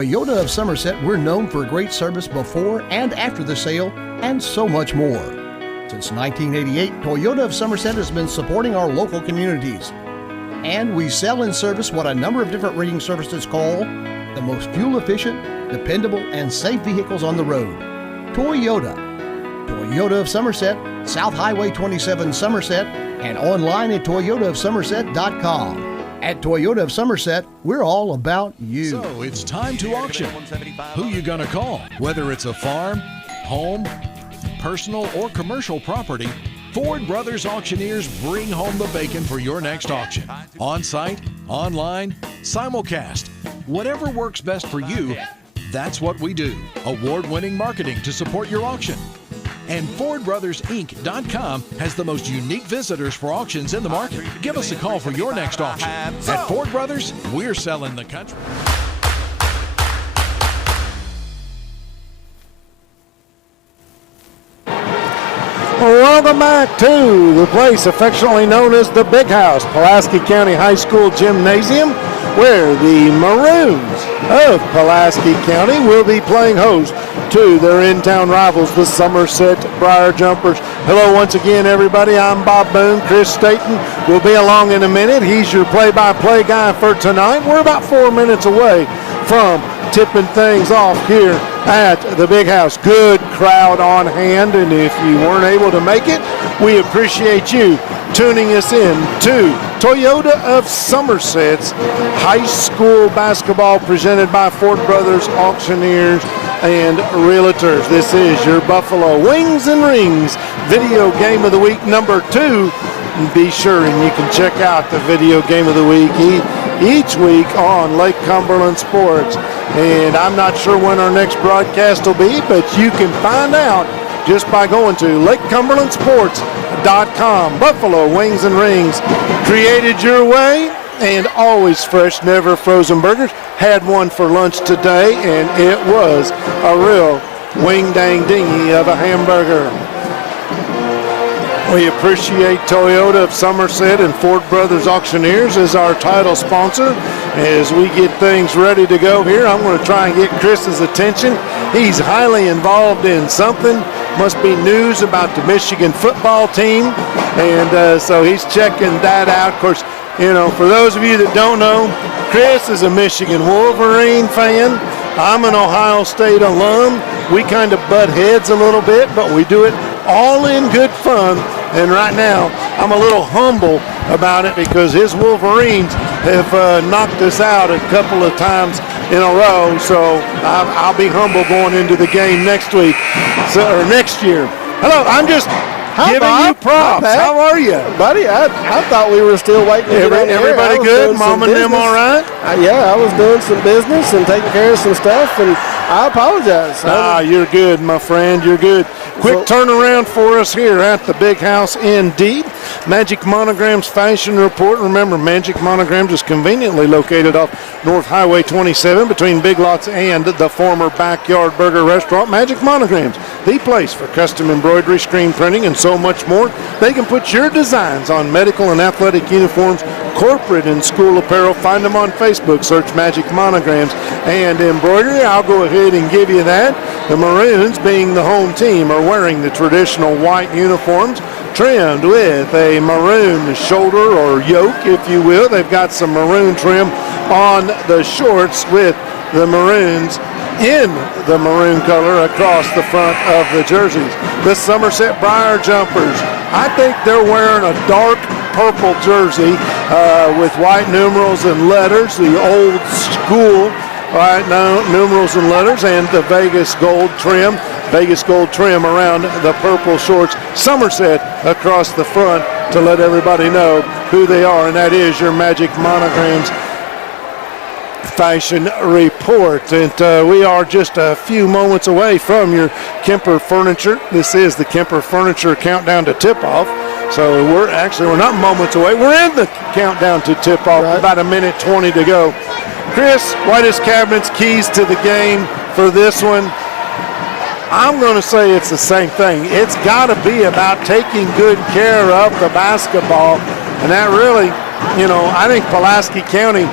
Toyota of Somerset, we're known for great service before and after the sale, and so much more. Since 1988, Toyota of Somerset has been supporting our local communities. And we sell and service what a number of different reading services call the most fuel-efficient, dependable, and safe vehicles on the road. Toyota. Toyota of Somerset, South Highway 27 Somerset, and online at toyotaofsomerset.com. At Toyota of Somerset, we're all about you. So it's time to auction. Who you gonna call? Whether it's a farm, home, personal, or commercial property, Ford Brothers Auctioneers bring home the bacon for your next auction. On-site, online, simulcast. Whatever works best for you, that's what we do. Award-winning marketing to support your auction. And FordBrothersInc.com has the most unique visitors for auctions in the market. Give us a call for your next auction. At Ford Brothers, we're selling the country. Welcome back to the place affectionately known as the Big House, Pulaski County High School Gymnasium, where the Maroons of Pulaski County will be playing host to their in-town rivals, the Somerset Briar Jumpers. Hello once again, everybody. I'm Bob Boone. Chris Staten will be along in a minute. He's your play-by-play guy for tonight. We're about 4 minutes away from tipping things off here at the Big House. Good crowd on hand, and if you weren't able to make it, we appreciate you tuning us in to Toyota of Somerset's high school basketball presented by Ford Brothers Auctioneers and Realtors. This is your Buffalo Wings and Rings video game of the week number 2. And be sure and you can check out the video game of the week each week on Lake Cumberland Sports. And I'm not sure when our next broadcast will be, but you can find out just by going to LakeCumberlandSports.com. Buffalo Wings and Rings, created your way and always fresh, never frozen burgers. Had one for lunch today, and it was a real wing-dang-dingy of a hamburger. We appreciate Toyota of Somerset and Ford Brothers Auctioneers as our title sponsor. As we get things ready to go here, I'm going to try and get Chris's attention. He's highly involved in something. Must be news about the Michigan football team. And so he's checking that out. Of course, you know, for those of you that don't know, Chris is a Michigan Wolverine fan. I'm an Ohio State alum. We kind of butt heads a little bit, but we do it all in good fun. And right now, I'm a little humble about it because his Wolverines have knocked us out a couple of times in a row. So I'll be humble going into the game next week, or next year. Hello, I'm just giving you props. How are you? Buddy, I thought we were still waiting. Everybody good? Mom and them all right? Yeah, I was doing some business and taking care of some stuff, and I apologize. You're good, my friend. You're good. Quick turnaround for us here at the Big House indeed. Magic Monograms Fashion Report. Remember, Magic Monograms is conveniently located off North Highway 27 between Big Lots and the former Backyard Burger Restaurant. Magic Monograms, the place for custom embroidery, screen printing, and so much more. They can put your designs on medical and athletic uniforms, corporate and school apparel. Find them on Facebook. Search Magic Monograms and Embroidery. I'll go ahead and give you that. The Maroons, being the home team, are wearing the traditional white uniforms trimmed with a maroon shoulder or yoke, if you will. They've got some maroon trim on the shorts with the Maroons in the maroon color across the front of the jerseys. The Somerset Briar Jumpers, I think they're wearing a dark purple jersey with white numerals and letters, the old school white numerals and letters, and the Vegas gold trim around the purple shorts. Somerset across the front to let everybody know who they are, and that is your Magic Monograms Fashion Report. And we are just a few moments away from your Kemper Furniture. This is the Kemper Furniture countdown to tip-off. So we're not moments away. We're in the countdown to tip-off. Right. About a minute 20 to go. Chris, Whitest Cabinets, keys to the game for this one. I'm going to say it's the same thing. It's got to be about taking good care of the basketball. And that really, I think Pulaski County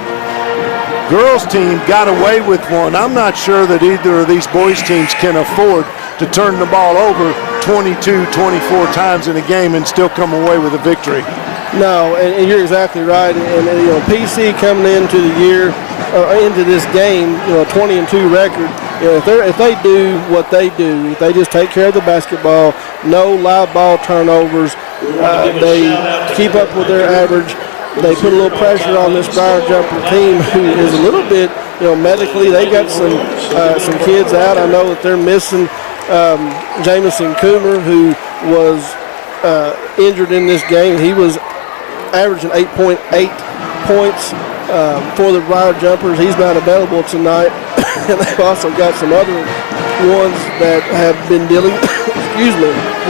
girls team got away with one. I'm not sure that either of these boys teams can afford to turn the ball over 22, 24 times in a game and still come away with a victory. No, and you're exactly right. And PC coming into the year, into this game, a 20-2 record. If they do what they do, if they just take care of the basketball, no live ball turnovers, they keep up with their average. They put a little pressure on this Briar Jumper team, who is a little bit, medically. They got some kids out. I know that they're missing Jamison Coomer, who was injured in this game. He was averaging 8.8 points for the Briar Jumpers. He's not available tonight. And they've also got some other ones that have been dealing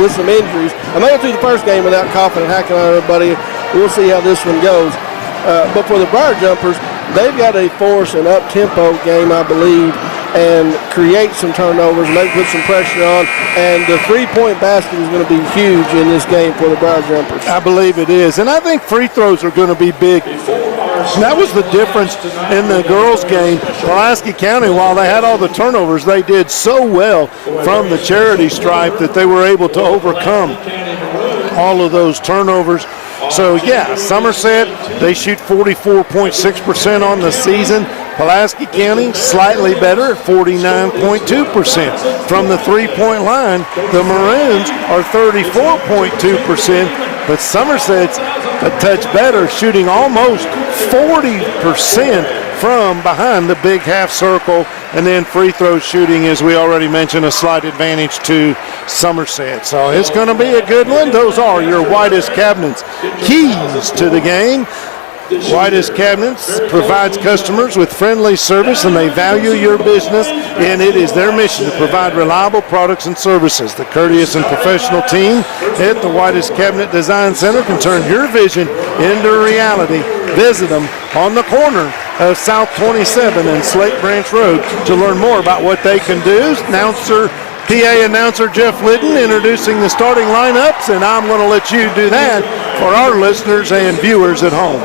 with some injuries. I made it through the first game without coughing and hacking on everybody. We'll see how this one goes. But for the Briar Jumpers, they've got to force an up-tempo game, I believe, and create some turnovers, maybe put some pressure on. And the three-point basket is going to be huge in this game for the Briar Jumpers. I believe it is. And I think free throws are going to be big. And that was the difference in the girls' game. Pulaski County, while they had all the turnovers, they did so well from the charity stripe that they were able to overcome all of those turnovers. So, yeah, Somerset, they shoot 44.6% on the season. Pulaski County, slightly better at 49.2%. From the three-point line, the Maroons are 34.2%, but Somerset's a touch better, shooting almost 40% from behind the big half circle, and then free throw shooting, as we already mentioned, a slight advantage to Somerset. So it's going to be a good one. Those are your Whitest Cabinets keys to the game. Whitest Cabinets provides customers with friendly service, and they value your business, and it is their mission to provide reliable products and services. The courteous and professional team at the Whitest Cabinet Design Center can turn your vision into reality. Visit them on the corner of South 27 and Slate Branch Road to learn more about what they can do. PA announcer Jeff Litton introducing the starting lineups, and I'm going to let you do that for our listeners and viewers at home.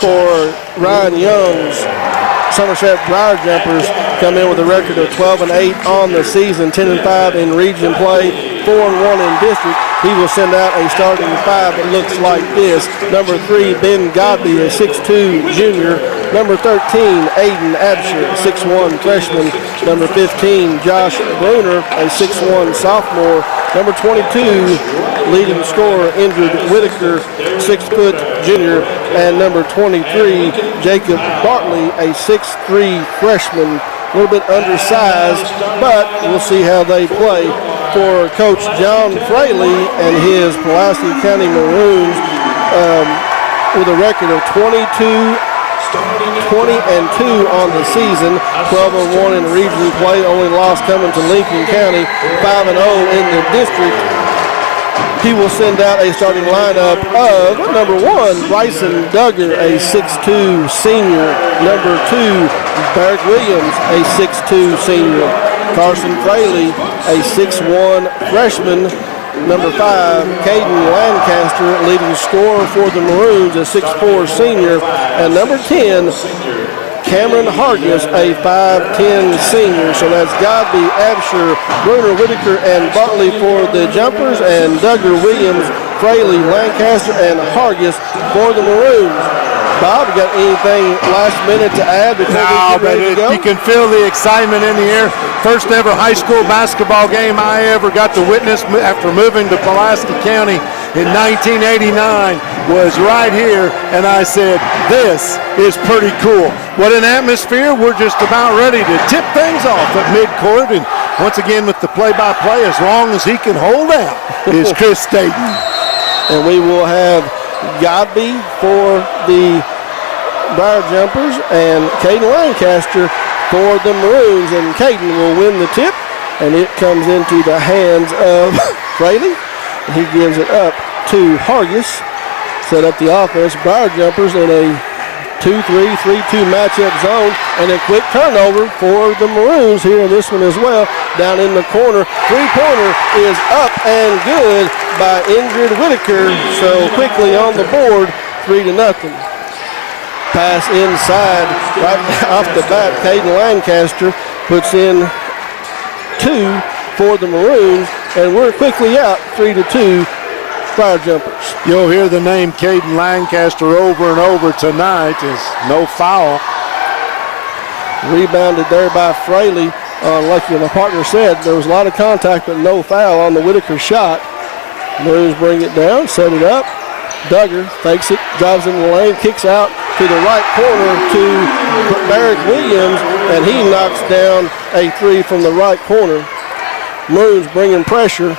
For Ryan Young's Somerset Briar Jumpers, come in with a record of 12-8 on the season, 10-5 in region play, 4-1 in district. He will send out a starting five that looks like this. Number 3, Ben Godby, a 6'2 junior. Number 13, Aiden Absher, 6'1 freshman. Number 15, Josh Bruner, a 6'1 sophomore. Number 22, leading scorer, injured Whitaker, 6-foot junior. And number 23, Jacob Bartley, a 6'3 freshman. A little bit undersized, but we'll see how they play. For Coach John Fraley and his Pulaski County Maroons, with a record of 20-2 on the season, 12-1 in region play, only loss coming to Lincoln County, 5-0 in the district. He will send out a starting lineup of number 1, Bryson Duggar, a 6'2 senior. Number 2, Barrett Williams, a 6'2 senior. Carson Fraley, a 6'1 freshman. Number 5, Caden Lancaster, leading scorer for the Maroons, a 6'4 senior. And number 10, Cameron Hargis, a 5'10 senior. So that's Godby, Absher, Bruner, Whitaker, and Bartley for the Jumpers, and Duggar, Williams, Fraley, Lancaster, and Hargis for the Maroons. Bob, you got anything last minute to add before we get ready to go? You can feel the excitement in the air. First ever high school basketball game I ever got to witness after moving to Pulaski County in 1989 was right here, and I said, this is pretty cool. What an atmosphere. We're just about ready to tip things off at midcourt, and once again with the play-by-play, as long as he can hold out, is Chris Staten. And we will have Godby for the Briar Jumpers and Caden Lancaster for the Maroons. And Caden will win the tip, and it comes into the hands of Fraley. And he gives it up to Hargis. Set up the offense. Briar Jumpers in a 2-3, 3-2 matchup zone, and a quick turnover for the Maroons here in this one as well. Down in the corner, three-pointer is up and good by injured Whitaker. So quickly on the board, 3-0. pass inside right off the bat. Caden Lancaster puts in 2 for the Maroons, and we're quickly out 3-2 Fire Jumpers. You'll hear the name Caden Lancaster over and over tonight. Is no foul. Rebounded there by Fraley. Like my partner said, there was a lot of contact, but no foul on the Whitaker shot. Maroons bring it down, set it up. Duggar fakes it, drives in the lane, kicks out to the right corner to Barrick Williams, and he knocks down a 3 from the right corner. Maroons bringing pressure.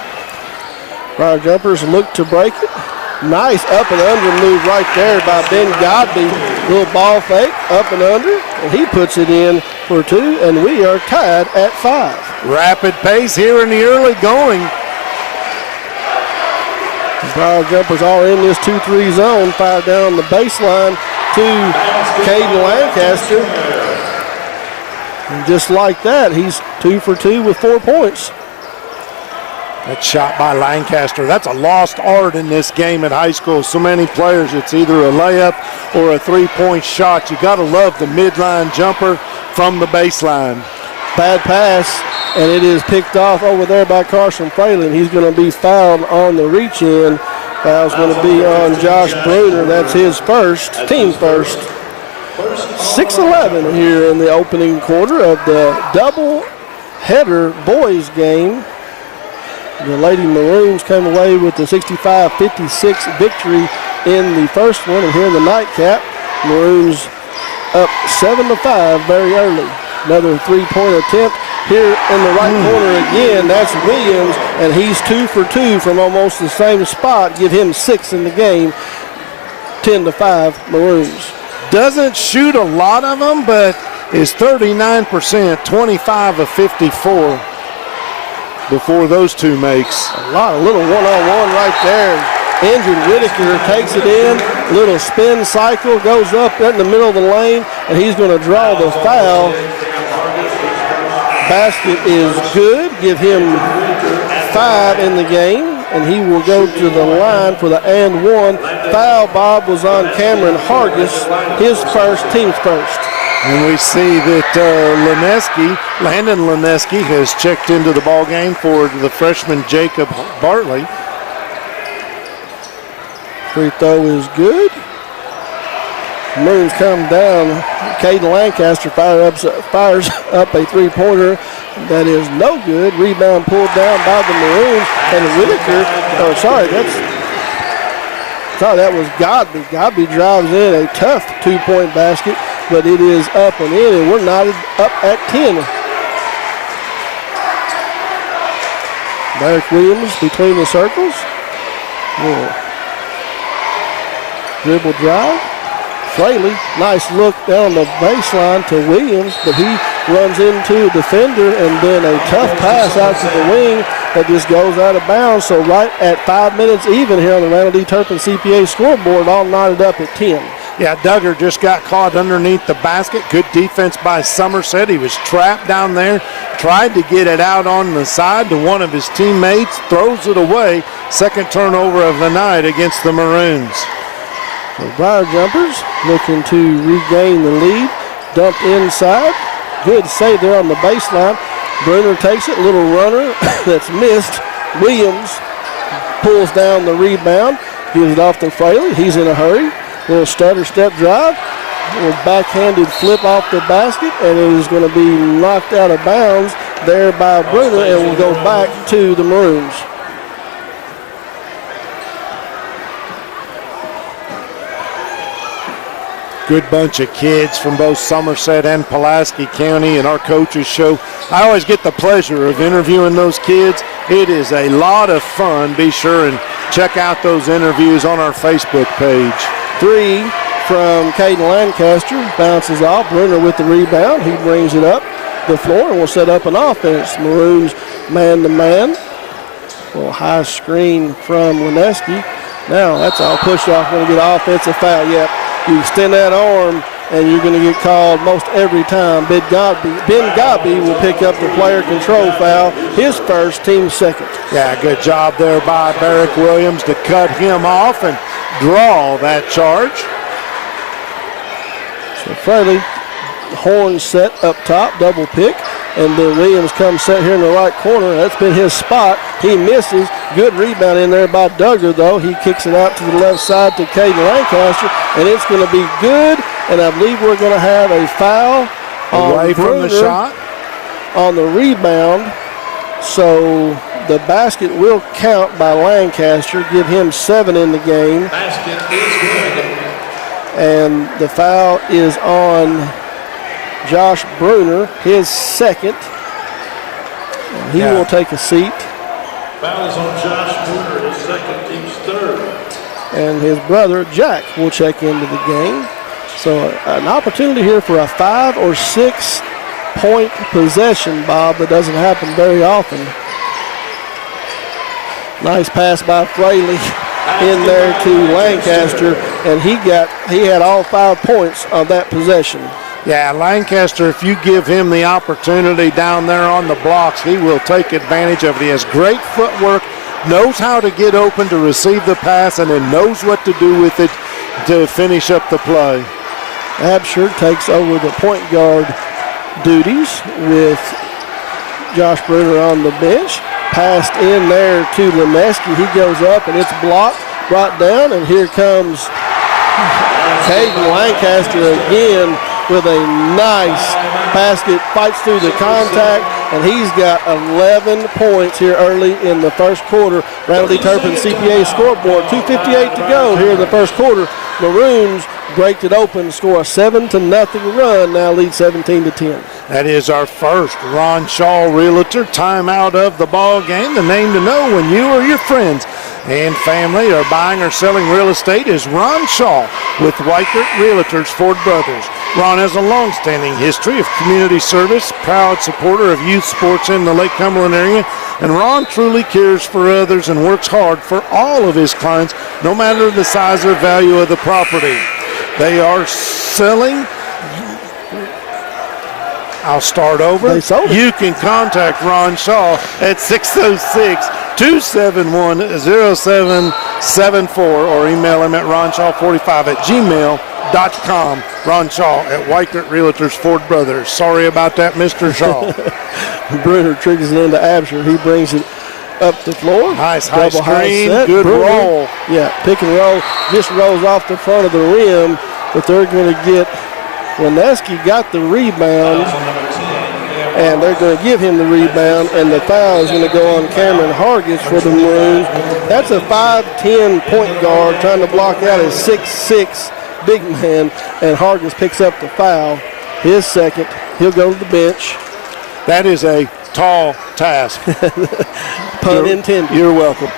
Fire Jumpers look to break it. Nice up and under move right there by Ben Godby. Little ball fake, up and under, and he puts it in for 2, and we are tied at 5. Rapid pace here in the early going. Fire Jumpers all in this 2-3 zone. Fire down the baseline to Caden Lancaster. And just like that, he's 2 for 2 with 4 points. That shot by Lancaster, that's a lost art in this game at high school. So many players, it's either a layup or a 3-point shot. You gotta love the midline jumper from the baseline. Bad pass, and it is picked off over there by Carson Fraley, and he's gonna be fouled on the reach in. Foul's gonna be on Josh Bruner. That's his first, team first. 6-11 here in the opening quarter of the double header boys game. The Lady Maroons came away with the 65-56 victory in the first one, and here in the nightcap, Maroons up 7-5 very early. Another 3-point attempt here in the right corner again. That's Williams, and he's 2 for 2 from almost the same spot. Give him 6 in the game. 10-5 Maroons. Doesn't shoot a lot of them, but is 39%, 25 of 54. Before those two makes. A little one-on-one right there. Injured Whitaker takes it in. Little spin cycle, goes up in the middle of the lane, and he's going to draw the foul. Basket is good. Give him 5 in the game, and he will go to the line for the and 1. Foul, Bob, was on Cameron Hargis, his first, team's first. And we see that Landon Lineski has checked into the ball game for the freshman Jacob Bartley. Free throw is good. Maroons come down. Caden Lancaster fires up a 3-pointer. That is no good. Rebound pulled down by the Maroons. And Whitaker, that was Godby. Godby drives in a tough 2-point basket, but it is up and in, and we're knotted up at 10. Barrick Williams between the circles. Dribble drive. Fraley, nice look down the baseline to Williams, but he runs into a defender, and then a tough pass out to the wing that just goes out of bounds. So right at 5 minutes even here on the Randall D. Turpin CPA scoreboard, all knotted up at 10. Yeah, Duggar just got caught underneath the basket. Good defense by Somerset. He was trapped down there, tried to get it out on the side to one of his teammates, throws it away. Second turnover of the night against the Maroons. So Fire Jumpers looking to regain the lead. Dump inside. Good save there on the baseline. Bruner takes it. Little runner that's missed. Williams pulls down the rebound. Gives it off to Fraley. He's in a hurry. Little stutter step drive. Little backhanded flip off the basket. And it is going to be knocked out of bounds there by Bruner, and will go back to the Maroons. Good bunch of kids from both Somerset and Pulaski County, and our coaches show. I always get the pleasure of interviewing those kids. It is a lot of fun. Be sure and check out those interviews on our Facebook page. 3 from Caden Lancaster. Bounces off. Bruner with the rebound. He brings it up the floor and will set up an offense. Maroons man-to-man. A little high screen from Lineski. Now that's all push off. Going to get an offensive foul. Yep. You extend that arm, and you're going to get called most every time. Ben Godby will pick up the player control foul, his first, team second. Yeah, good job there by Barrick Williams to cut him off and draw that charge. So Fraley, horn set up top, double pick. And then Williams comes set here in the right corner. That's been his spot. He misses. Good rebound in there by Duggar, though. He kicks it out to the left side to Caden Lancaster, and it's going to be good. And I believe we're going to have a foul away from the shot on the rebound. So the basket will count by Lancaster, give him 7 in the game. Basket is good. And the foul is on Josh Bruner, his second. And he will take a seat. Foul is on Josh Bruner, his second, team's third. And his brother, Jack, will check into the game. So an opportunity here for a 5 or 6 point possession, Bob. That doesn't happen very often. Nice pass by Fraley in there to Lancaster, and he had all 5 points on that possession. Yeah, Lancaster, if you give him the opportunity down there on the blocks, he will take advantage of it. He has great footwork, knows how to get open to receive the pass, and then knows what to do with it to finish up the play. Absher takes over the point guard duties with Josh Bruner on the bench. Passed in there to Lemeski. He goes up, and it's blocked, brought down, and here comes Caden Lancaster again with a nice basket, fights through the contact, and he's got 11 points here early in the first quarter. Randall D. Turpin CPA scoreboard, 2:58 to go here in the first quarter. Maroons break it open, score a 7-0 run, now lead 17-10. That is our first Ron Shaw Realtor timeout of the ball game. The name to know when you or your friends and family are buying or selling real estate is Ron Shaw with Weichert Realtors, Ford Brothers. Ron has a long-standing history of community service, proud supporter of youth sports in the Lake Cumberland area, and Ron truly cares for others and works hard for all of his clients, no matter the size or value of the property. They are selling. I'll start over. You can contact Ron Shaw at 606-271-0774 or email him at ronshaw45@gmail.com. Ron Shaw at Weichert Realtors, Ford Brothers. Sorry about that, Mr. Shaw. Bruner triggers it into Absher. He brings it up the floor. Nice high Double screen, high set. good Bruner, roll. Yeah, pick and roll. Just rolls off the front of the rim, but they're going to get Wineski got the rebound, and they're going to give him the rebound, and the foul is going to go on Cameron Hargis for the Maroons. That's a 5'10" point guard trying to block out his 6'6" big man, and Hargis picks up the foul. His second. He'll go to the bench. That is a tall task. Pun intended. You're welcome.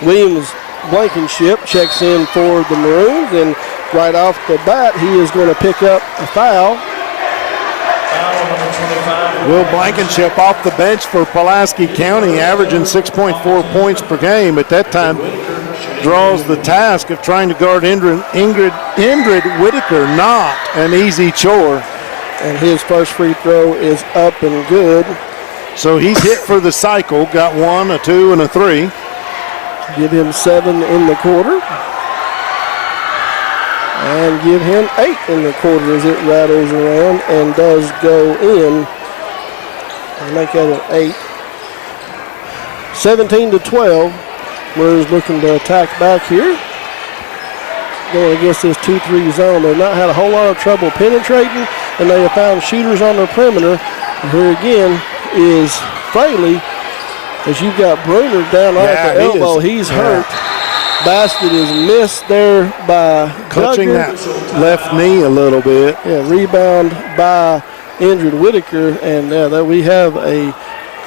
Williams Blankenship checks in for the Maroons, and right off the bat, he is going to pick up a foul. Will Blankenship off the bench for Pulaski County, averaging 6.4 points per game. At that time, draws the task of trying to guard Ingrid Whitaker. Not an easy chore. And his first free throw is up and good. So he's hit for the cycle. Got 1, a 2, and a 3. Give him 7 in the quarter. And give him 8 in the quarter as it rattles around and does go in. And make that an 8. 17-12. Maroons looking to attack back here. Going against this 2-3 zone. They've not had a whole lot of trouble penetrating, and they have found shooters on their perimeter. And here again is Fraley, as you've got Bruner down right at the elbow. He's hurt. Basket is missed there by clutching Duggar. that left knee a little bit. Yeah, rebound by Ingrid Whitaker, and we have a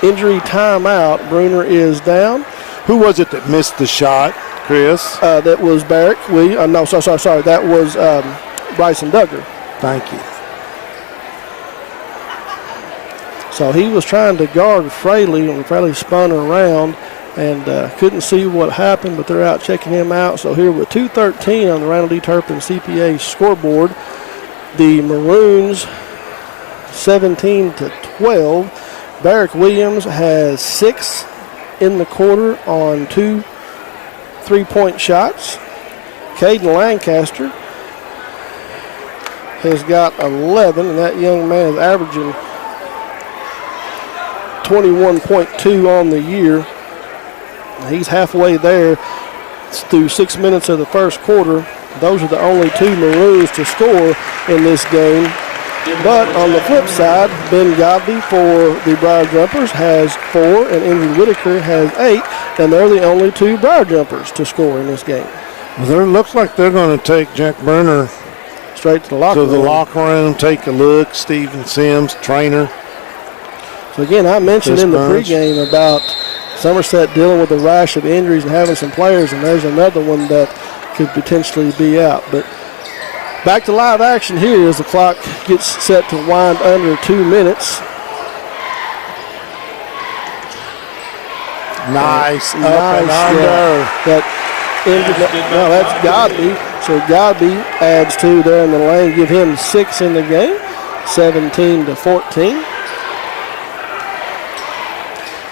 injury timeout. Bruner is down. Who was it that missed the shot, Chris? That was Barrick. Sorry. That was Bryson Duggar. Thank you. So he was trying to guard Fraley, and Fraley spun around and couldn't see what happened, but they're out checking him out. So here with 2:13 on the Randall D. Turpin CPA scoreboard, the Maroons 17-12. Barrick Williams has 6 in the quarter on 2 3-point shots. Caden Lancaster has got 11, and that young man is averaging 21.2 on the year. He's halfway there through 6 minutes of the first quarter. Those are the only two Maroons to score in this game. But on the flip side, Ben Godby for the Briar Jumpers has 4, and Ingrid Whitaker has 8, and they're the only two Briar Jumpers to score in this game. Well, it looks like they're going to take Jack Burner straight to the locker room. Take a look. Stephen Sims, trainer. So again, I mentioned in the pregame about Somerset dealing with a rash of injuries and having some players, and there's another one that could potentially be out. But back to live action here as the clock gets set to wind under 2 minutes. Nice. Up and under. No, that's Godby. So Godby adds 2 there in the lane, give him 6 in the game, 17-14.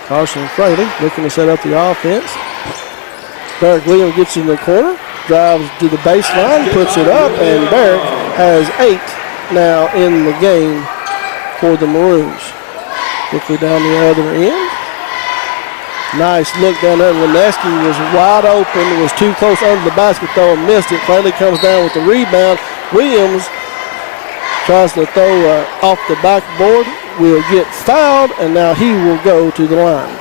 Carson Fraley looking to set up the offense. Barrick Williams gets in the corner, drives to the baseline, puts it up, and Barrick has 8 now in the game for the Maroons. Quickly down the other end. Nice look down there. Lineski was wide open, was too close under the basket though and missed it. Fraley comes down with the rebound. Williams tries to throw off the backboard, will get fouled, and now he will go to the line.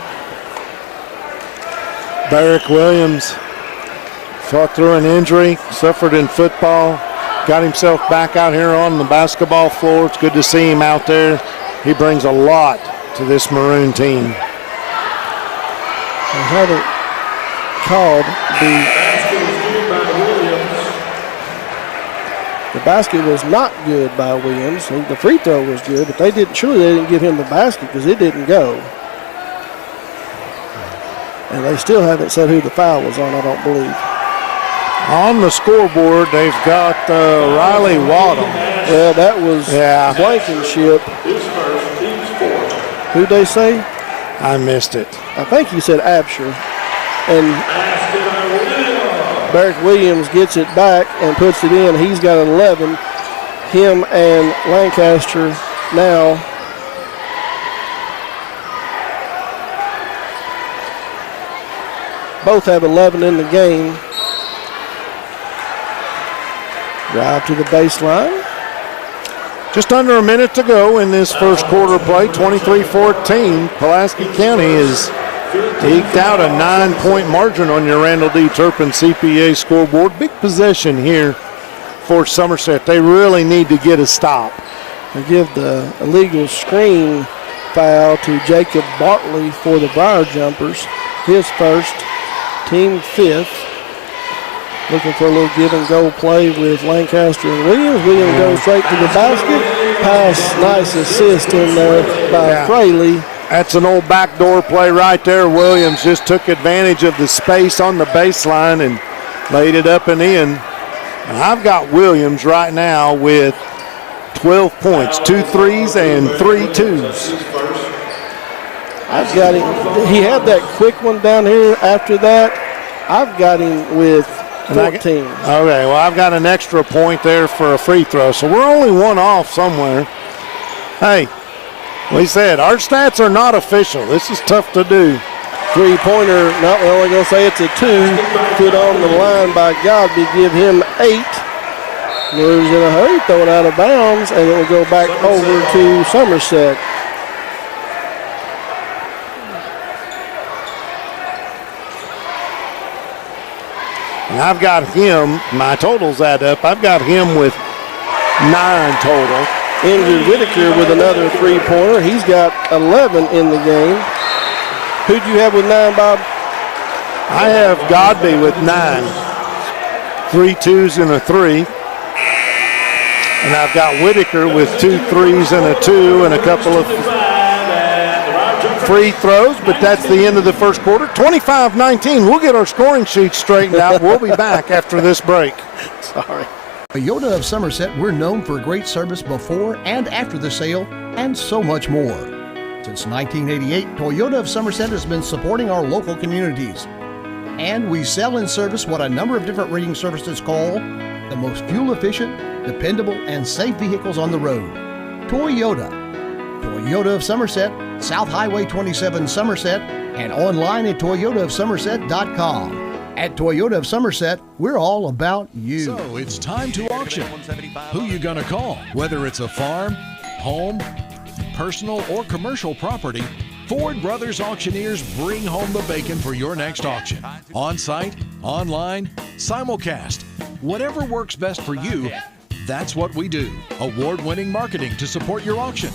Barrick Williams fought through an injury, suffered in football, got himself back out here on the basketball floor. It's good to see him out there. He brings a lot to this Maroon team. I haven't called the basket was not good by Williams. The free throw was good, but they didn't give him the basket because it didn't go. And they still haven't said who the foul was on, I don't believe. On the scoreboard, they've got Riley Wadham. Well, that was Blankenship. Who'd they say? I missed it. I think he said Absher. And Barrick Williams gets it back and puts it in. He's got 11. Him and Lancaster now both have 11 in the game. Drive to the baseline. Just under a minute to go in this first quarter play, 23-14. Pulaski County has eked out a 9-point margin on your Randall D. Turpin CPA scoreboard. Big possession here for Somerset. They really need to get a stop. They give the illegal screen foul to Jacob Bartley for the Briar Jumpers. His first, team 5th. Looking for a little give and go play with Lancaster and Williams. Williams goes straight to the basket. Pass, nice assist in there by Fraley. That's an old backdoor play right there. Williams just took advantage of the space on the baseline and laid it up and in. And I've got Williams right now with 12 points, 2 threes and 3 twos. I've got him. He had that quick one down here after that. I've got him with 14. Okay, well, I've got an extra point there for a free throw, so we're only one off somewhere. Hey, we said our stats are not official. This is tough to do. Three-pointer, not only going to say it's a 2, put on the line by Godby, give him 8. Maroons in a hurry, throw it out of bounds, and it will go back over to Somerset. And I've got him, my totals add up, I've got him with 9 total. Ingrid Whitaker with another three-pointer. He's got 11 in the game. Who'd you have with 9, Bob? I have Godby with 9. 3 twos and a 3. And I've got Whitaker with 2 threes and a 2 and a couple of free throws, but that's the end of the first quarter. 25-19. We'll get our scoring sheet straightened out. We'll be back after this break. Sorry. Toyota of Somerset, we're known for great service before and after the sale, and so much more. Since 1988, Toyota of Somerset has been supporting our local communities. And we sell and service what a number of different reading services call the most fuel-efficient, dependable, and safe vehicles on the road. Toyota. Toyota of Somerset, South Highway 27 Somerset, and online at toyotaofsomerset.com. At Toyota of Somerset, we're all about you. So it's time to auction. Who you gonna call? Whether it's a farm, home, personal, or commercial property, Ford Brothers Auctioneers bring home the bacon for your next auction. On-site, online, simulcast. Whatever works best for you, that's what we do. Award-winning marketing to support your auction.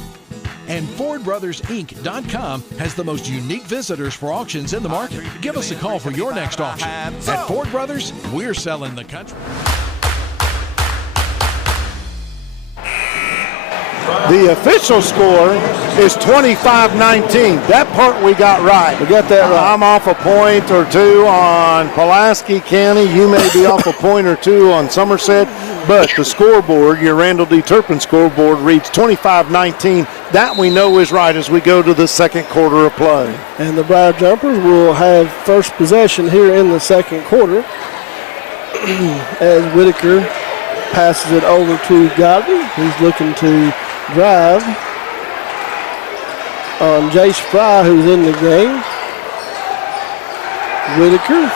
And FordBrothersInc.com has the most unique visitors for auctions in the market. Give us a call for your next auction. At Ford Brothers, we're selling the country. The official score is 25-19. That part we got right. We got that right. I'm off a point or two on Pulaski County. You may be off a point or two on Somerset. But the scoreboard, your Randall D. Turpin scoreboard, reads 25-19. That we know is right as we go to the second quarter of play. And the Briar Jumpers will have first possession here in the second quarter as Whitaker passes it over to Godby. He's looking to drive on Jace Fry, who's in the game. Whitaker.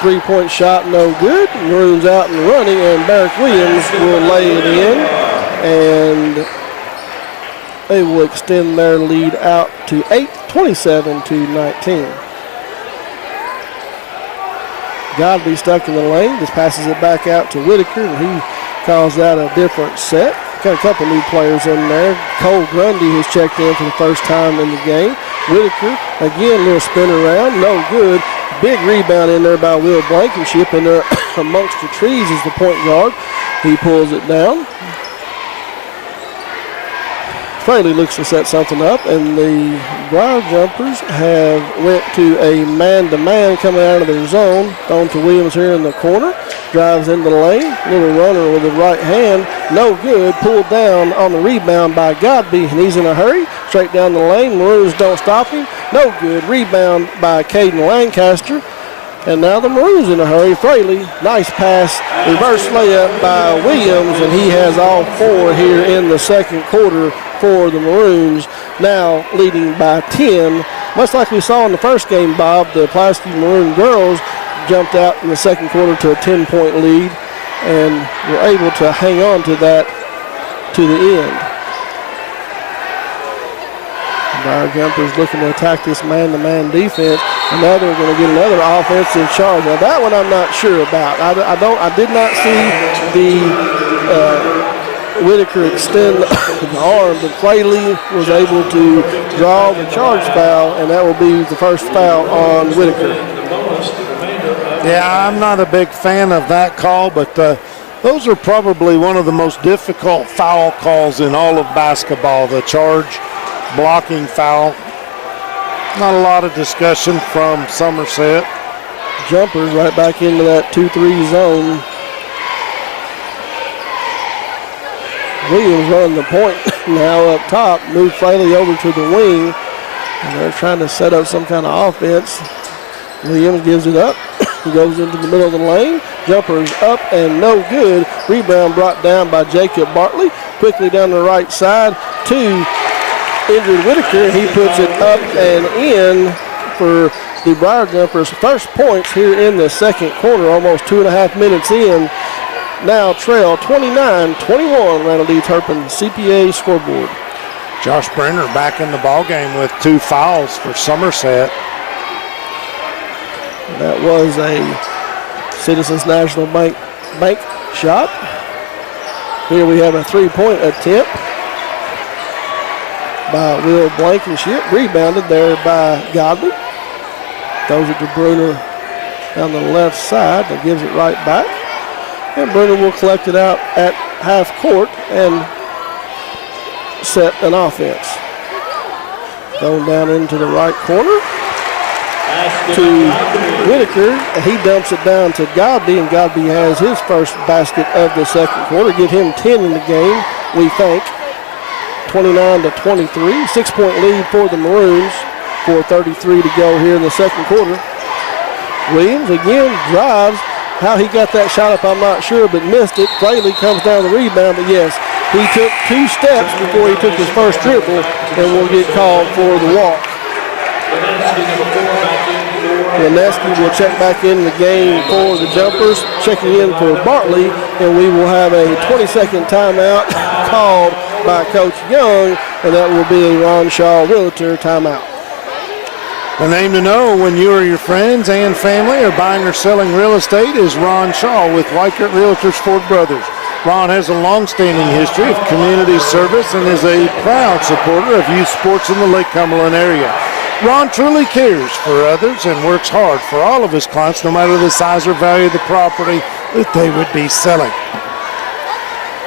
Three-point shot, no good. Maroons out and running, and Barrick Williams will lay it in, and they will extend their lead out to 8, 27-19. Godby stuck in the lane. Just passes it back out to Whitaker, and he calls out a different set. Got a couple new players in there. Cole Grundy has checked in for the first time in the game. Whitaker, again, a little spin around, no good. Big rebound in there by Will Blankenship, and there amongst the trees is the point guard. He pulls it down. Fraley looks to set something up, and the Briar Jumpers have went to a man-to-man coming out of their zone. Thrown to Williams here in the corner. Drives into the lane. Little runner with the right hand. No good. Pulled down on the rebound by Godby, and he's in a hurry. Straight down the lane. Maroons don't stop him. No good. Rebound by Caden Lancaster. And now the Maroons in a hurry. Fraley, nice pass. Reverse layup by Williams, and he has all four here in the second quarter for the Maroons. Now leading by 10. Much like we saw in the first game, Bob, the Pulaski Maroon girls jumped out in the second quarter to a 10-point lead and were able to hang on to that to the end. Briar Jumpers looking to attack this man-to-man defense. And now they're going to get another offensive charge. Now that one I'm not sure about. I did not see the Whitaker extend the arm, but Fraley was able to draw the charge foul, and that will be the first foul on Whitaker. Yeah, I'm not a big fan of that call, but those are probably one of the most difficult foul calls in all of basketball, the charge blocking foul. Not a lot of discussion from Somerset. Jumpers right back into that 2-3 zone. Williams running the point now up top. Move Fraley over to the wing. And they're trying to set up some kind of offense. Williams gives it up. He goes into the middle of the lane. Jumpers up and no good. Rebound brought down by Jacob Bartley. Quickly down the right side to injured Whitaker. He puts it up and in for the Briar Jumpers' first points here in the second quarter, almost 2.5 minutes in. Now trail 29-21, Randall D. Turpin CPA scoreboard. Josh Brenner back in the ballgame with 2 fouls for Somerset. That was a Citizens National Bank shot. Here we have a 3-point attempt by Will Blankenship. Rebounded there by Godby. Throws it to Bruner down the left side. That gives it right back. And Bruner will collect it out at half court and set an offense. Thrown down into the right corner to Whitaker. And he dumps it down to Godby, and Godby has his first basket of the second quarter. Give him 10 in the game, we think. 29-23, 6-point lead for the Maroons. 4:33 to go here in the second quarter. Williams again drives, How he got that shot up, I'm not sure, but missed it. Fraley comes down the rebound, but yes, he took 2 steps before he took his first dribble and will get called for the walk. Leneski will check back in the game for the Jumpers, checking in for Bartley, and we will have a 20-second timeout called by Coach Young, and that will be a Ron Shaw Realtor timeout. The name to know when you or your friends and family are buying or selling real estate is Ron Shaw with Weichert Realtors Ford Brothers. Ron has a long-standing history of community service and is a proud supporter of youth sports in the Lake Cumberland area. Ron truly cares for others and works hard for all of his clients, no matter the size or value of the property that they would be selling.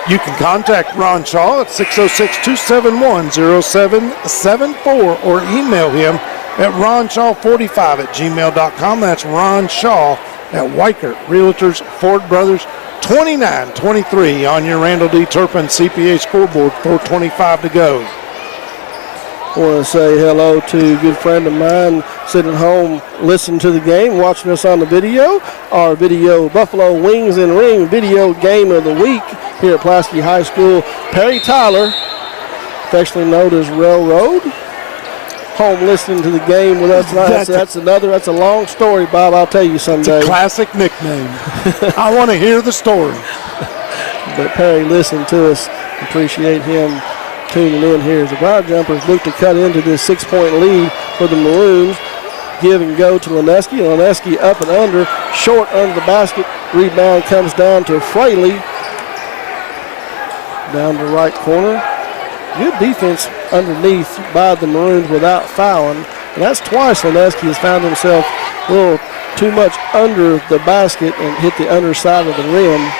You can contact Ron Shaw at 606-271-0774 or email him at ronshaw45@gmail.com. That's Ron Shaw at Weichert Realtors Ford Brothers. 29-23 on your Randall D. Turpin CPA scoreboard, 4:25 to go. I want to say hello to a good friend of mine sitting home listening to the game, watching us on the video. Our video Buffalo Wings and Ring video game of the week here at Pulaski High School. Perry Tyler, affectionately known as Railroad, home listening to the game with us tonight. That's a long story, Bob. I'll tell you someday. It's a classic nickname. I want to hear the story. But Perry listened to us. Appreciate him tuning in here as the Brown Jumpers look to cut into this 6-point lead for the Maroons. Give and go to Leneski. Leneski up and under, short under the basket. Rebound comes down to Fraley. Down the right corner. Good defense underneath by the Maroons without fouling. And that's twice Leneski has found himself a little too much under the basket and hit the underside of the rim.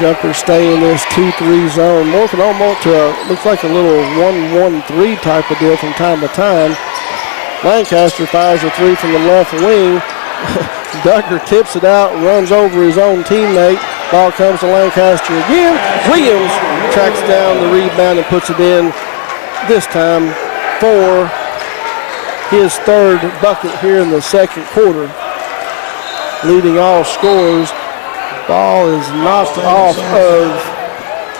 Jumpers stay in this 2-3 zone. Morphin almost to looks like a little 1-1-3 type of deal from time to time. Lancaster fires a 3 from the left wing. Duggar tips it out, runs over his own teammate. Ball comes to Lancaster again. Williams tracks down the rebound and puts it in, this time for his 3rd bucket here in the 2nd quarter. Leading all scorers. Ball is knocked off of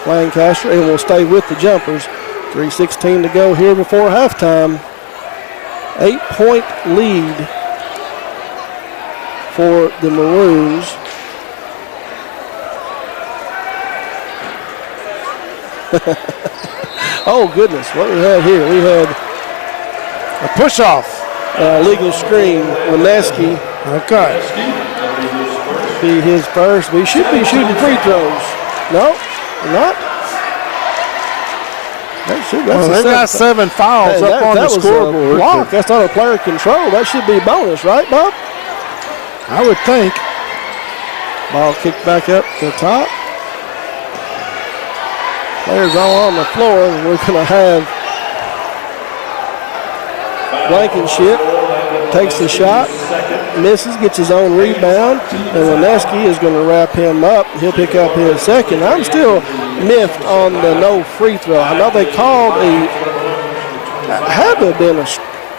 Lancaster and will stay with the Jumpers. 3:16 to go here before halftime. 8-point lead for the Maroons. Oh, goodness, what we had here? We had a push-off. Legal screen. Leneski. Okay. Be his first. We should be shooting free throws. No, we're not. They've got 7 fouls up on the scoreboard. That was a block. That's not a player control. That should be bonus, right, Bob? I would think. Ball kicked back up to the top. Players all on the floor. We're going to have Blankenship takes the shot, misses, gets his own rebound, and Leneski is going to wrap him up. He'll pick up his 2nd. I'm still miffed on the no free throw. I know they called had to have been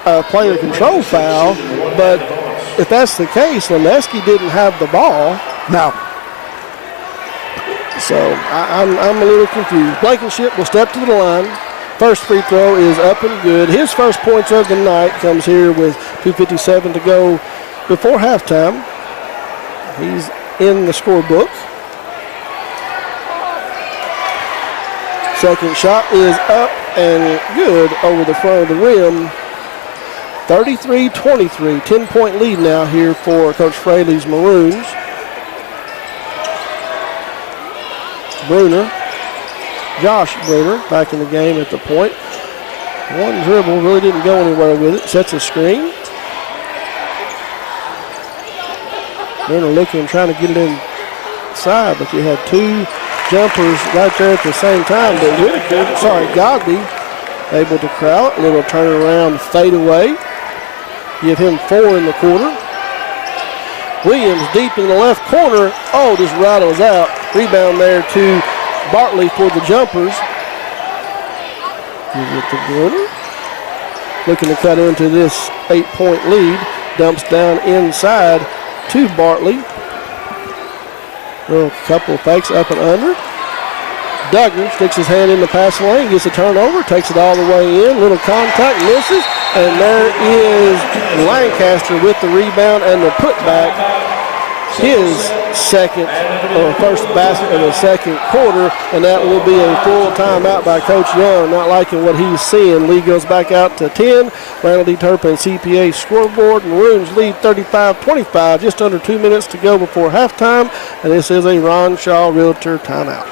a player control foul, but if that's the case, Leneski didn't have the ball. No. So I'm a little confused. Blankenship will step to the line. First free throw is up and good. His first points of the night comes here with 2:57 to go before halftime. He's in the scorebook. Second shot is up and good over the front of the rim. 33-23, 10-point lead now here for Coach Fraley's Maroons. Josh Bruner back in the game at the point. One dribble, really didn't go anywhere with it. Sets a screen. Bruner looking, trying to get it inside, but you had 2 jumpers right there at the same time. But Godby able to corral it. Little turnaround fade away. Give him 4 in the quarter. Williams deep in the left corner. Oh, just rattles out. Rebound there to Bartley for the Jumpers. Give it to Bruner. Looking to cut into this 8-point lead. dumps down inside to Bartley. Little couple of fakes up and under. Duggar sticks his hand in the pass lane, gets a turnover, takes it all the way in. Little contact, misses, and there is Lancaster with the rebound and the putback. His second or first basket of the second quarter, and that will be a full timeout by Coach Young. Not liking what he's seeing. Lee goes back out to 10. Randall D. Turpin CPA scoreboard, and Maroons lead 35-25. Just under 2 minutes to go before halftime, and this is a Ron Shaw Realtor timeout.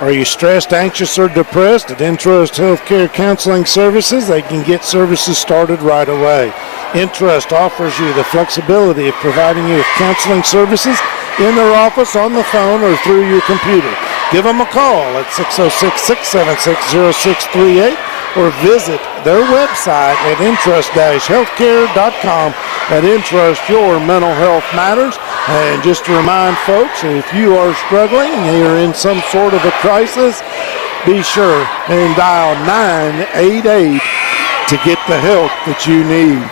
Are you stressed, anxious, or depressed? At Intrust Healthcare Counseling Services, they can get services started right away. Intrust offers you the flexibility of providing you with counseling services in their office, on the phone, or through your computer. Give them a call at 606-676-0638 or visit their website at intrust-healthcare.com. At Intrust, your mental health matters. And just to remind folks, if you are struggling and you're in some sort of a crisis, be sure and dial 988 to get the help that you need.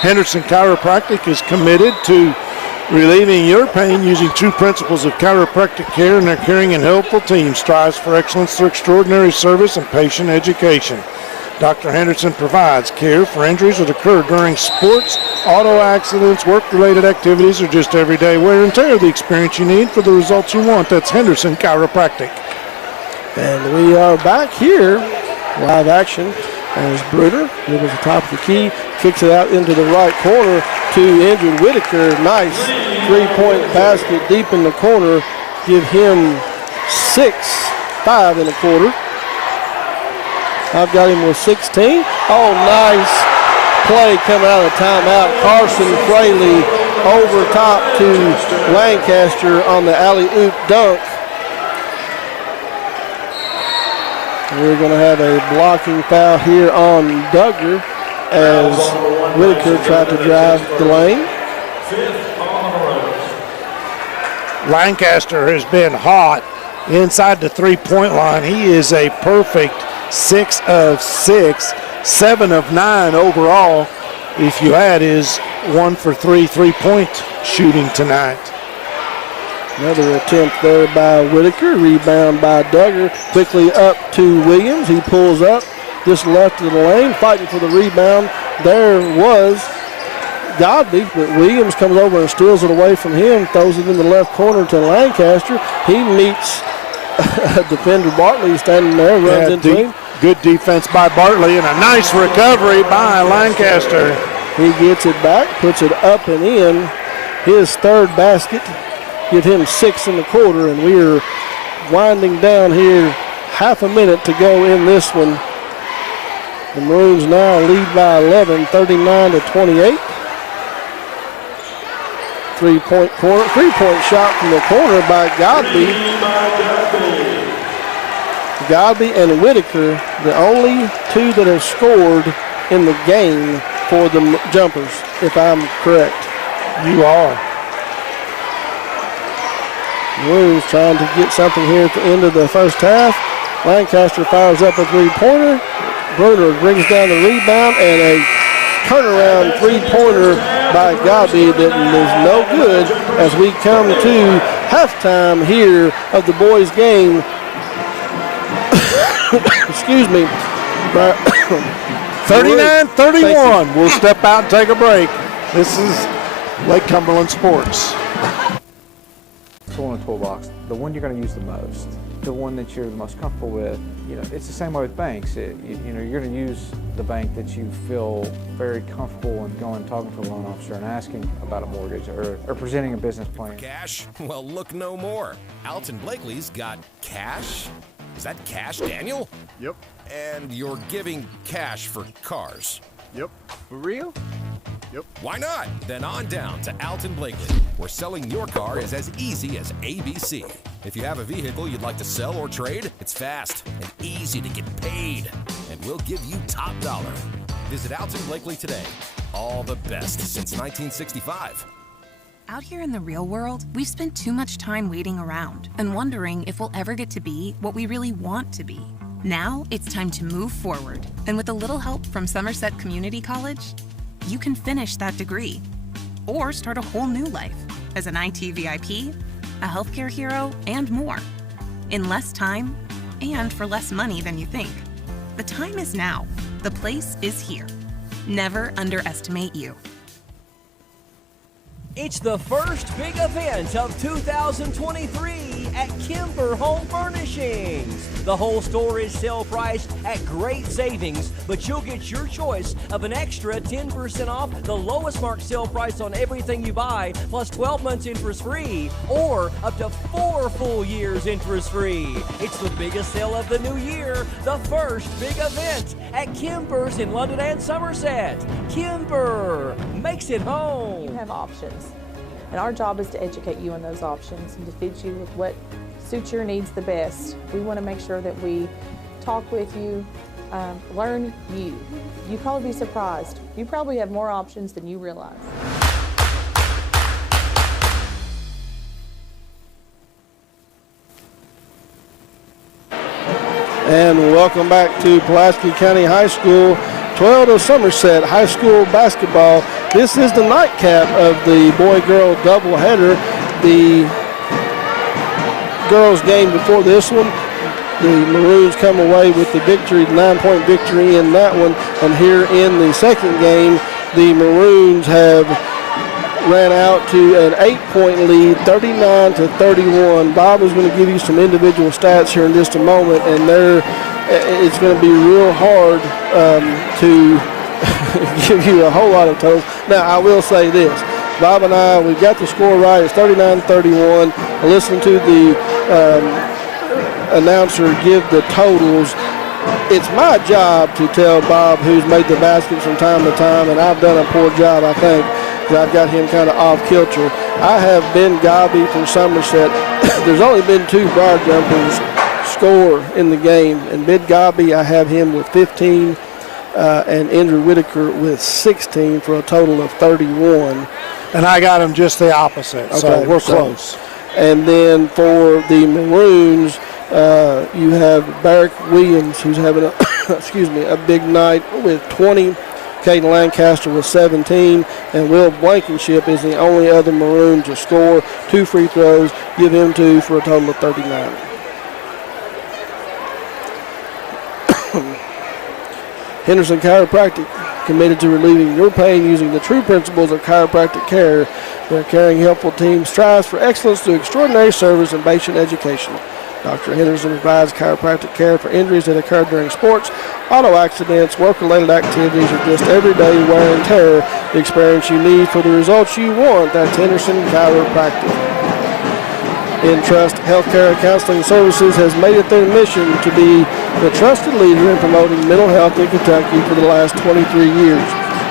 Henderson Chiropractic is committed to relieving your pain using true principles of chiropractic care, and their caring and helpful team strives for excellence through extraordinary service and patient education. Dr. Henderson provides care for injuries that occur during sports, auto accidents, work-related activities, or just everyday wear and tear. The experience you need for the results you want. That's Henderson Chiropractic. And we are back here, live action, as Bruder dribbles the top of the key, kicks it out into the right corner to injured Whitaker. Nice three-point basket deep in the corner. Give him 6-5 in the quarter. I've got him with 16. Oh, nice play coming out of the timeout. Carson Fraley over top to Lancaster on the alley-oop dunk. We're going to have a blocking foul here on Duggar as Whitaker tried to drive the lane. Lancaster has been hot inside the three-point line. He is a perfect 6 of 6, 7 of 9 overall, if you add his 1 for 3 three-point shooting tonight. Another attempt there by Whitaker. Rebound by Duggar. Quickly up to Williams. He pulls up just left of the lane, fighting for the rebound. There was Godby, but Williams comes over and steals it away from him, throws it in the left corner to Lancaster. He meets defender Bartley standing there, runs into him. Good defense by Bartley and a nice recovery by Lancaster. He gets it back, puts it up and in. His third basket, give him 6 in the quarter, and we are winding down here. Half a minute to go in this one. The Maroons now lead by 11, 39-28. Three-point shot from the corner by Godby. Godby and Whitaker, the only two that have scored in the game for the Jumpers, if I'm correct. You are. Maroons trying to get something here at the end of the first half. Lancaster fires up a three-pointer. Bruner brings down the rebound, and a turnaround three-pointer by Godby that is no good as we come to halftime here of the boys' game. Excuse me. 39-31. We'll step out and take a break. This is Lake Cumberland Sports. Tool in the toolbox, the one you're going to use the most, the one that you're the most comfortable with. You know, it's the same way with banks. You're going to use the bank that you feel very comfortable in going and talking to a loan officer and asking about a mortgage or presenting a business plan. Cash? Well, look no more. Alton Blakely's got cash. Is that cash, Daniel? Yep. And you're giving cash for cars? Yep. For real? Yep. Why not? Then on down to Alton Blakely, where selling your car is as easy as ABC. If you have a vehicle you'd like to sell or trade, it's fast and easy to get paid, and we'll give you top dollar. Visit Alton Blakely today. All the best since 1965. Out here in the real world, we've spent too much time waiting around and wondering if we'll ever get to be what we really want to be. Now it's time to move forward. And with a little help from Somerset Community College, you can finish that degree or start a whole new life as an IT VIP, a healthcare hero, and more. In less time and for less money than you think. The time is now. The place is here. Never underestimate you. It's the first big event of 2023 at Kimber Home Furnishings. The whole store is sale priced at great savings, but you'll get your choice of an extra 10% off the lowest marked sale price on everything you buy, plus 12 months interest free, or up to 4 full years interest free. It's the biggest sale of the new year, the first big event at Kimber's in London and Somerset. Kimber makes it home. You have options, and our job is to educate you on those options and to fit you with what suits your needs the best. We want to make sure that we talk with you, learn you. You'd probably be surprised. You probably have more options than you realize. And welcome back to Pulaski County High School, Toyota Somerset High School basketball. This is the nightcap of the boy-girl doubleheader. The girls' game before this one, the Maroons come away with the victory, 9-point victory in that one. And here in the second game, the Maroons have ran out to an 8-point lead, 39-31. Bob is going to give you some individual stats here in just a moment, and it's going to be real hard to give you a whole lot of totals. Now, I will say this. Bob and I, we've got the score right. It's 39-31. I listened to the announcer give the totals. It's my job to tell Bob who's made the baskets from time to time, and I've done a poor job, I think, because I've got him kind of off kilter. I have Ben Gobby from Somerset. There's only been 2 bar jumpers score in the game, and Ben Gobby, I have him with 15, and Andrew Whitaker with 16 for a total of 31. And I got him just the opposite, so we're close. And then for the Maroons, you have Barrick Williams, who's having a a big night with 20. Caden Lancaster with 17, and Will Blankenship is the only other Maroon to score 2 free throws. Give him 2 for a total of 39. Henderson Chiropractic, committed to relieving your pain using the true principles of chiropractic care. Their caring, helpful team strives for excellence through extraordinary service and patient education. Dr. Henderson provides chiropractic care for injuries that occur during sports, auto accidents, work-related activities, or just everyday wear and tear. The experience you need for the results you want. That's Henderson Chiropractic. Entrust Healthcare and Counseling Services has made it their mission to be the trusted leader in promoting mental health in Kentucky for the last 23 years.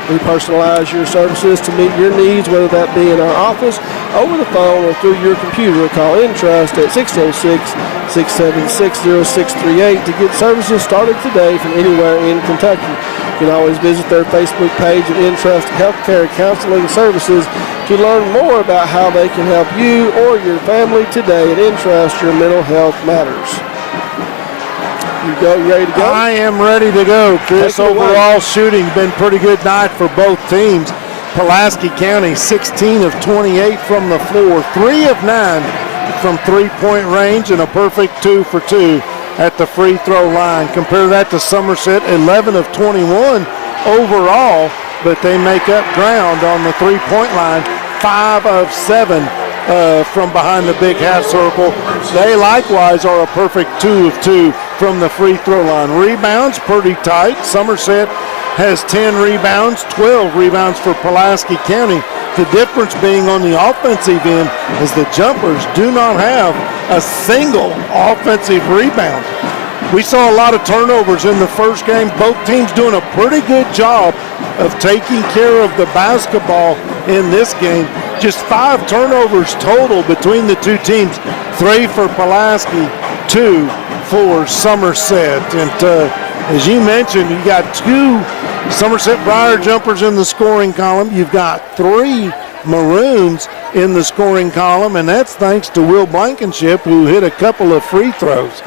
We personalize your services to meet your needs, whether that be in our office, over the phone, or through your computer. Call Entrust at 606-676-0638 to get services started today from anywhere in Kentucky. You can always visit their Facebook page at Entrust Healthcare Counseling Services to learn more about how they can help you or your family today. At Entrust, your mental health matters. You ready to go? I am ready to go, Chris. Overall shooting been pretty good night for both teams. Pulaski County 16 of 28 from the floor, 3 of 9 from three-point range, and a perfect 2 for 2 at the free throw line. Compare that to Somerset, 11 of 21 overall, but they make up ground on the three-point line, 5 of 7 from behind the big half circle. They likewise are a perfect 2 of 2 from the free throw line. Rebounds pretty tight. Somerset has 10 rebounds, 12 rebounds for Pulaski County. The difference being on the offensive end is the jumpers do not have a single offensive rebound. We saw a lot of turnovers in the first game. Both teams doing a pretty good job of taking care of the basketball in this game. Just 5 turnovers total between the two teams. 3 for Pulaski, 2 for Somerset. And as you mentioned, you got 2 Somerset Briar jumpers in the scoring column. You've got 3 Maroons in the scoring column, and that's thanks to Will Blankenship, who hit a couple of free throws.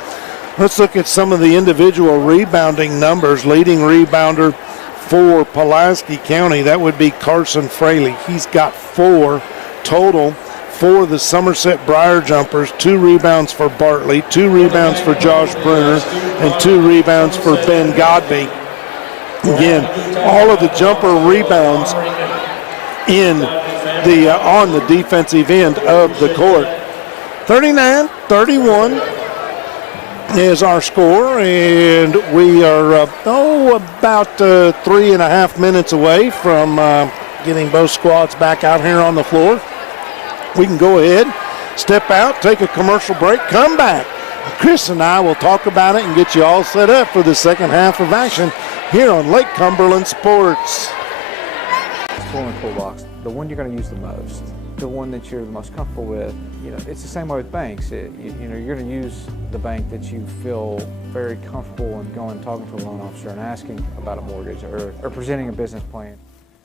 Let's look at some of the individual rebounding numbers. Leading rebounder for Pulaski County, that would be Carson Fraley. He's got 4 total for the Somerset Briar Jumpers. 2 rebounds for Bartley, 2 rebounds for Josh Bruner, and 2 rebounds for Ben Godby. Again, all of the jumper rebounds on the defensive end of the court. 39-31 is our score, and we are about 3.5 minutes away from getting both squads back out here on the floor. We can go ahead, step out, take a commercial break, come back. Chris and I will talk about it and get you all set up for the second half of action here on Lake Cumberland Sports. Tool and toolbox, the one you're going to use the most, the one that you're the most comfortable with. It's the same way with banks. You're going to use the bank that you feel very comfortable in going talking to a loan officer and asking about a mortgage or presenting a business plan.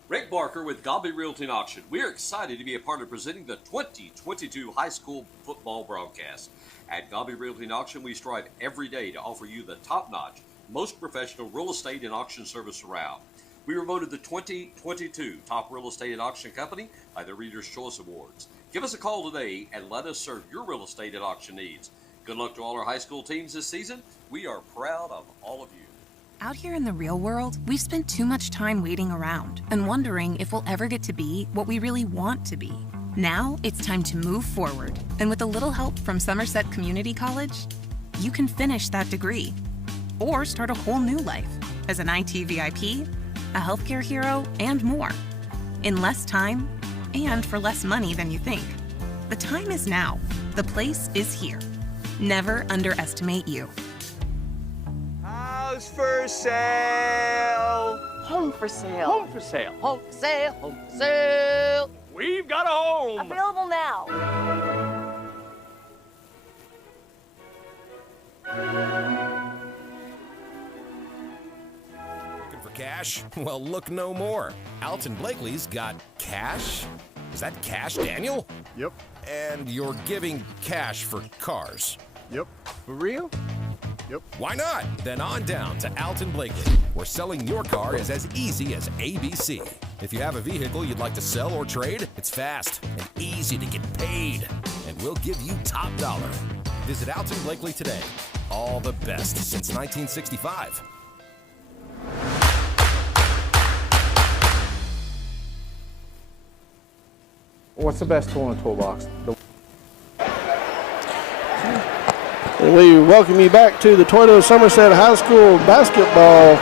Rick Barker with Godby Realty and Auction. We are excited to be a part of presenting the 2022 high school football broadcast. At Godby Realty and Auction, we strive every day to offer you the top-notch, most professional real estate and auction service around. We were voted the 2022 Top Real Estate and Auction Company by the Reader's Choice Awards. Give us a call today and let us serve your real estate and auction needs. Good luck to all our high school teams this season. We are proud of all of you. Out here in the real world, we've spent too much time waiting around and wondering if we'll ever get to be what we really want to be. Now it's time to move forward, and with a little help from Somerset Community College, you can finish that degree or start a whole new life as an IT VIP, a healthcare hero, and more, in less time and for less money than you think. The time is now. The place is here. Never underestimate you. House for sale. Home for sale. Home for sale. Home for sale. Home for sale. We've got a home. Available now. Looking for cash? Well, look no more. Alton Blakely's got cash. Is that cash, Daniel? Yep. And you're giving cash for cars? Yep. For real? Yep. Why not? Then on down to Alton Blakely, where selling your car is as easy as ABC. If you have a vehicle you'd like to sell or trade, it's fast and easy to get paid, and we'll give you top dollar. Visit Alton Blakely today. All the best since 1965. What's the best tool in the toolbox? And we welcome you back to the Toyota Somerset High School Basketball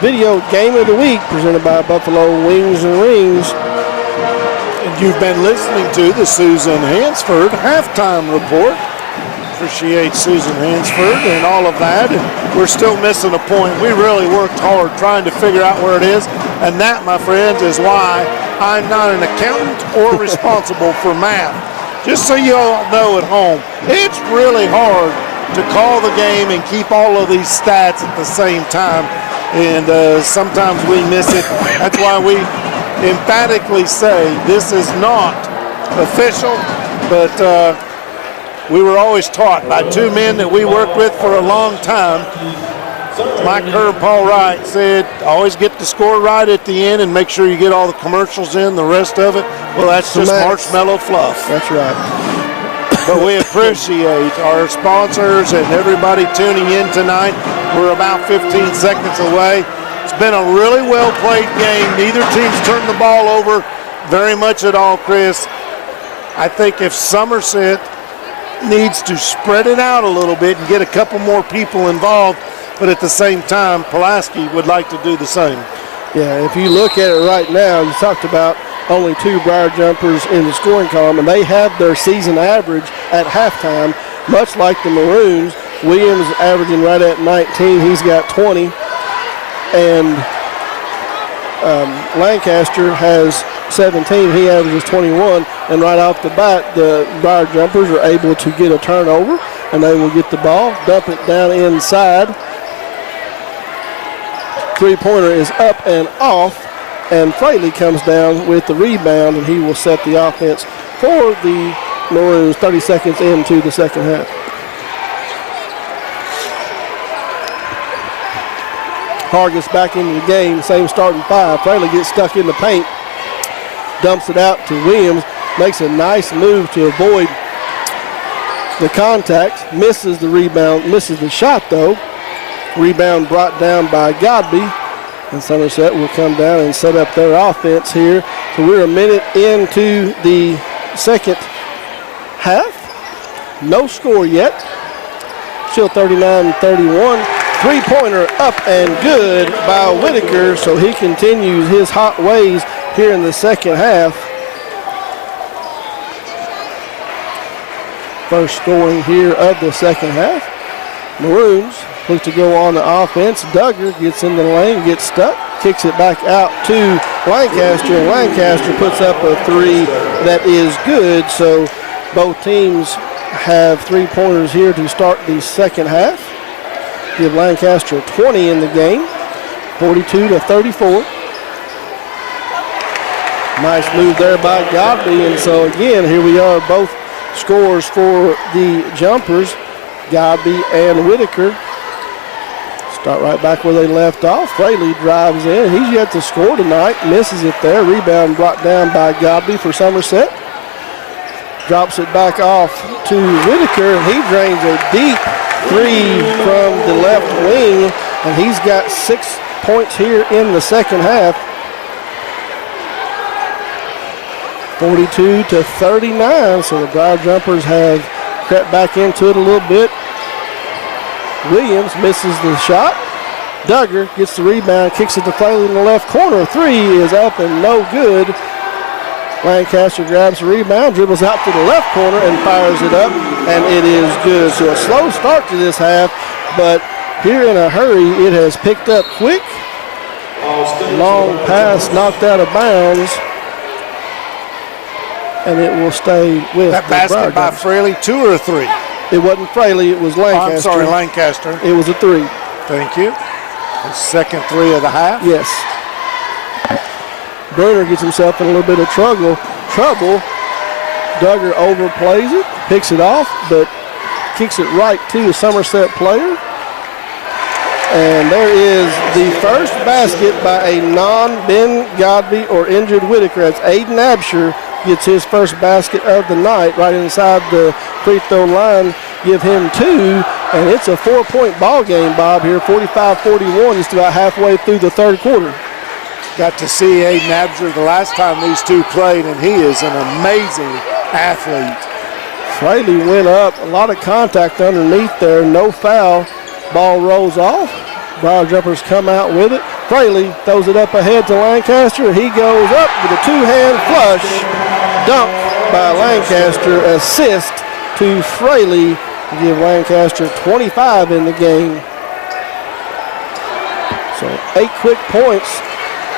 Video Game of the Week, presented by Buffalo Wings and Rings. And you've been listening to the Susan Hansford halftime report. Appreciate Susan Hansford and all of that. And we're still missing a point. We really worked hard trying to figure out where it is. And that, my friends, is why I'm not an accountant or responsible for math. Just so you all know at home, it's really hard to call the game and keep all of these stats at the same time. And sometimes we miss it. That's why we emphatically say this is not official, but we were always taught by two men that we worked with for a long time. Mike Kerr and Paul Wright said, always get the score right at the end and make sure you get all the commercials in, the rest of it. Well, that's just marshmallow fluff. That's right. But we appreciate our sponsors and everybody tuning in tonight. We're about 15 seconds away. It's been a really well-played game. Neither team's turned the ball over very much at all, Chris. I think if Somerset needs to spread it out a little bit and get a couple more people involved, but at the same time, Pulaski would like to do the same. Yeah, if you look at it right now, you talked about only 2 Briar Jumpers in the scoring column, and they have their season average at halftime, much like the Maroons. Williams averaging right at 19. He's got 20. And Lancaster has 17. He averages 21. And right off the bat, the Briar Jumpers are able to get a turnover, and they will get the ball, dump it down inside. Three-pointer is up and off, and Fraley comes down with the rebound, and he will set the offense for the Maroons 30 seconds into the second half. Hargis back into the game, same starting five. Fraley gets stuck in the paint, dumps it out to Williams, makes a nice move to avoid the contact, misses the rebound, misses the shot though. Rebound brought down by Godby, and Somerset will come down and set up their offense here. So we're a minute into the second half. No score yet. Still 39-31. Three-pointer up and good by Whitaker, so he continues his hot ways here in the second half. First scoring here of the second half. Maroons look to go on the offense. Duggar gets in the lane, gets stuck, kicks it back out to Lancaster, and Lancaster puts up a three that is good. So both teams have three-pointers here to start the second half. Give Lancaster 20 in the game, 42-34. Nice move there by Godby, and so again, here we are, both scores for the jumpers, Godby and Whitaker. Start right back where they left off. Fraley drives in. He's yet to score tonight, misses it there. Rebound brought down by Godby for Somerset. Drops it back off to Whitaker, and he drains a deep three from the left wing, and he's got 6 points here in the second half. 42-39, so the Briar Jumpers have crept back into it a little bit. Williams misses the shot. Duggar gets the rebound, kicks it to Fraley in the left corner. Three is up and no good. Lancaster grabs the rebound, dribbles out to the left corner and fires it up, and it is good. So a slow start to this half, but here in a hurry, it has picked up quick. Long pass knocked out of bounds, and it will stay with that basket by Fraley, 2 or 3? It wasn't Fraley, it was Lancaster. I'm sorry, Lancaster. It was a 3. Thank you. The second 3 of the half. Yes. Bruner gets himself in a little bit of trouble. Duggar overplays it, picks it off, but kicks it right to a Somerset player. And there is the first basket by a non-Ben Godby or injured Whitaker. That's Aiden Absher gets his first basket of the night right inside the free throw line. Give him 2, and it's a 4-point ball game, Bob, here, 45-41, just about halfway through the third quarter. Got to see Aiden Absher the last time these two played, and he is an amazing athlete. Fraley went up, a lot of contact underneath there, no foul. Ball rolls off. Briar Jumpers come out with it. Fraley throws it up ahead to Lancaster. He goes up with a two-hand flush. Dunk by Lancaster. Assist to Fraley to give Lancaster 25 in the game. So 8 quick points.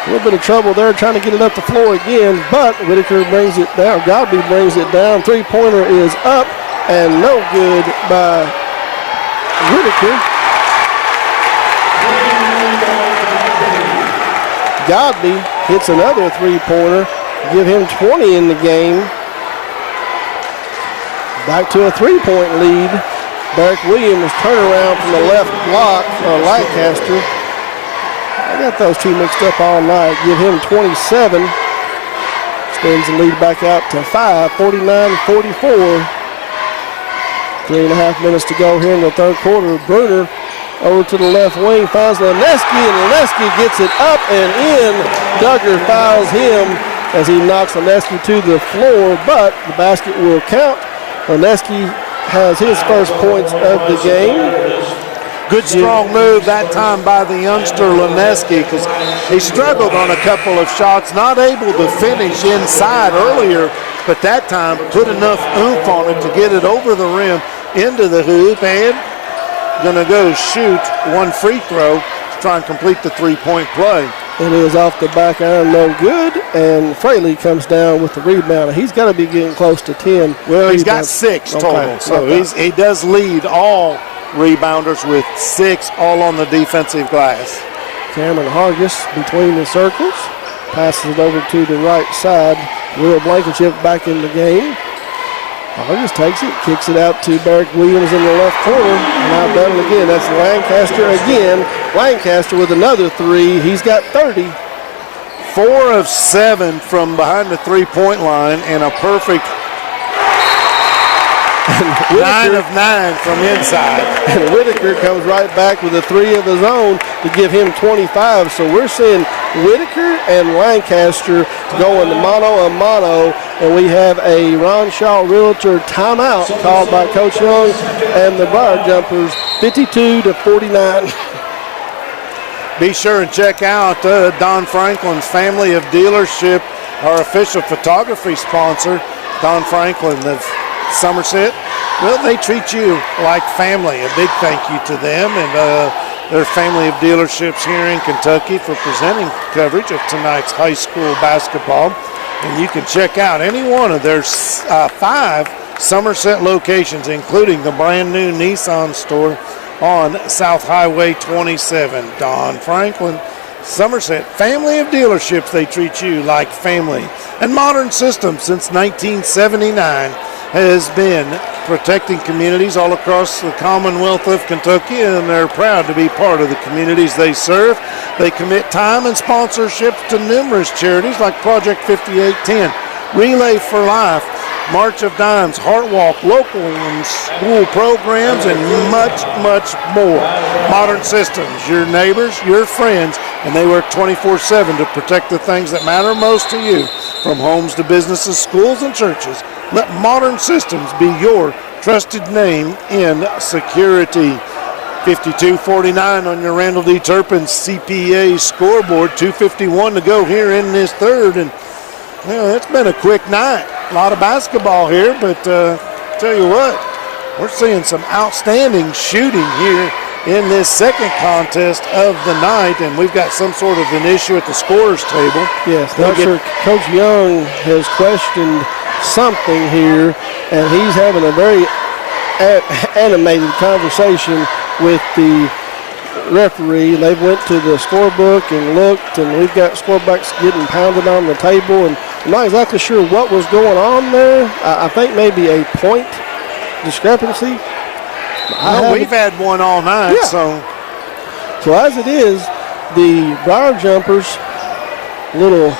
A little bit of trouble there trying to get it up the floor again, but Whitaker brings it down. Godby brings it down. Three-pointer is up and no good by Whitaker. Godby hits another three-pointer, give him 20 in the game. Back to a three-point lead. Derek Williams turnaround from the left block for Lancaster. I got those two mixed up all night. Give him 27. Extends the lead back out to 5, 49-44. 3.5 minutes to go here in the third quarter. Bruner over to the left wing, finds Leneski, and Leneski gets it up and in. Duggar fouls him as he knocks Leneski to the floor, but the basket will count. Leneski has his first points of the game. Good strong move that time by the youngster Leneski, because he struggled on a couple of shots, not able to finish inside earlier, but that time put enough oomph on it to get it over the rim into the hoop, and gonna go shoot one free throw to try and complete the three-point play. It is off the back iron, no good, and Fraley comes down with the rebound. He's got to be getting close to 10. Well, he's got 6 total, so he does lead all rebounders with 6 all on the defensive glass. Cameron Hargis between the circles, passes it over to the right side. Will Blankenship back in the game. Just takes it, kicks it out to Barrick Williams in the left corner. Now done it again. That's Lancaster again. Lancaster with another three. He's got 30. 4 of 7 from behind the three-point line, and a perfect 9 of 9 from inside. And Whitaker comes right back with a 3 of his own to give him 25. So we're seeing Whitaker and Lancaster going mano-a-mano, and we have a Ron Shaw Realtor timeout called by Coach Young and the Briar Jumpers, 52-49. Be sure and check out Don Franklin's Family of Dealership, our official photography sponsor. Don Franklin of Somerset. Well, they treat you like family. A big thank you to them and their Family of Dealerships here in Kentucky for presenting coverage of tonight's high school basketball. And you can check out any one of their 5 Somerset locations, including the brand new Nissan store on South Highway 27. Don Franklin, Somerset, Family of Dealerships. They treat you like family. And Modern Systems, since 1979, has been protecting communities all across the Commonwealth of Kentucky, and they're proud to be part of the communities they serve. They commit time and sponsorships to numerous charities like Project 5810, Relay for Life, March of Dimes, Heart Walk, local and school programs, and much, much more. Modern Systems, your neighbors, your friends, and they work 24/7 to protect the things that matter most to you, from homes to businesses, schools, and churches. Let Modern Systems be your trusted name in security. 52-49 on your Randall D. Turpin CPA scoreboard. 2:51 to go here in this third, and it's been a quick night. A lot of basketball here, but tell you what, we're seeing some outstanding shooting here in this second contest of the night, and we've got some sort of an issue at the scorer's table. Yes, not sure. Coach Young has questioned something here, and he's having a very animated conversation with the referee. They went to the scorebook and looked, and we've got scorebacks getting pounded on the table, and I'm not exactly sure what was going on there. I think maybe a point discrepancy. Well, we've had one all night, So as it is, the Briar Jumpers, little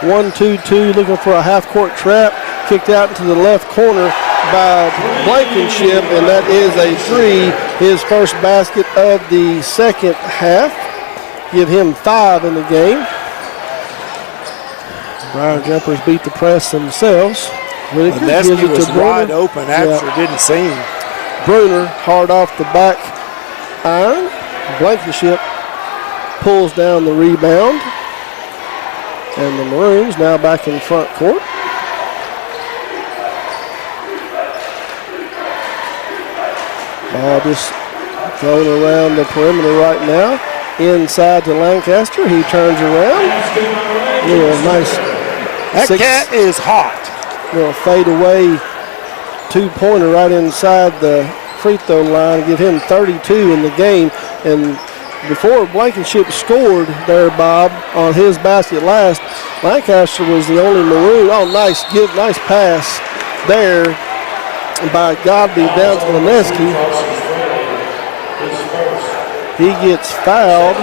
1-2-2, looking for a half-court trap, kicked out into the left corner by Blankenship, and that is a 3, his first basket of the second half. Give him 5 in the game. Briar Jumpers beat the press themselves. Nesky was wide open after, didn't see him. Bruner hard off the back iron. Blankenship pulls down the rebound. And the Maroons now back in front court. Ball just thrown around the perimeter right now. Inside to Lancaster. He turns around. Nice. That cat is hot. Little fade away 2-pointer right inside the free throw line. Give him 32 in the game. And before Blankenship scored there, Bob, on his basket last, Lancaster was the only Maroon. Oh, nice pass there by Godby down to Leneski. He gets fouled.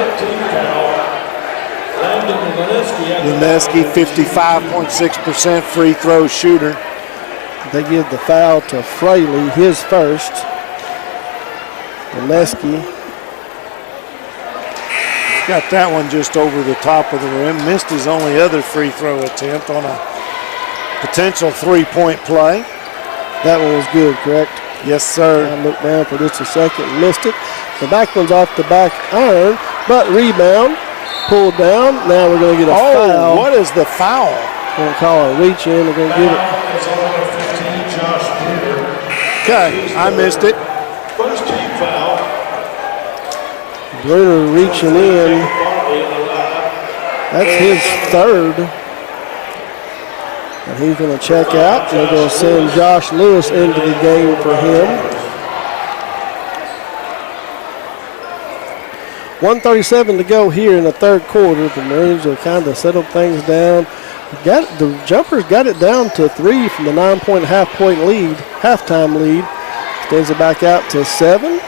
Leneski, 55.6% free throw shooter. They give the foul to Fraley, his first. Leneski got that one just over the top of the rim. Missed his only other free throw attempt on a potential 3-point play. That one was good, correct? Yes, sir. I looked down for just a second and missed it. The back one's off the back iron, but rebound, pulled down. Now we're going to get a foul. What is the foul? Going to call a reach in. We're going to get it. Okay, I missed it. First team foul. Bruner reaching in. That's his third. And he's going to check out. They're going to send Josh Lewis into the game for him. 1:37 to go here in the third quarter. The Maroons have kind of settled things down. The Jumpers got it down to 3 from the 9-point halftime lead. Extends it back out to 7.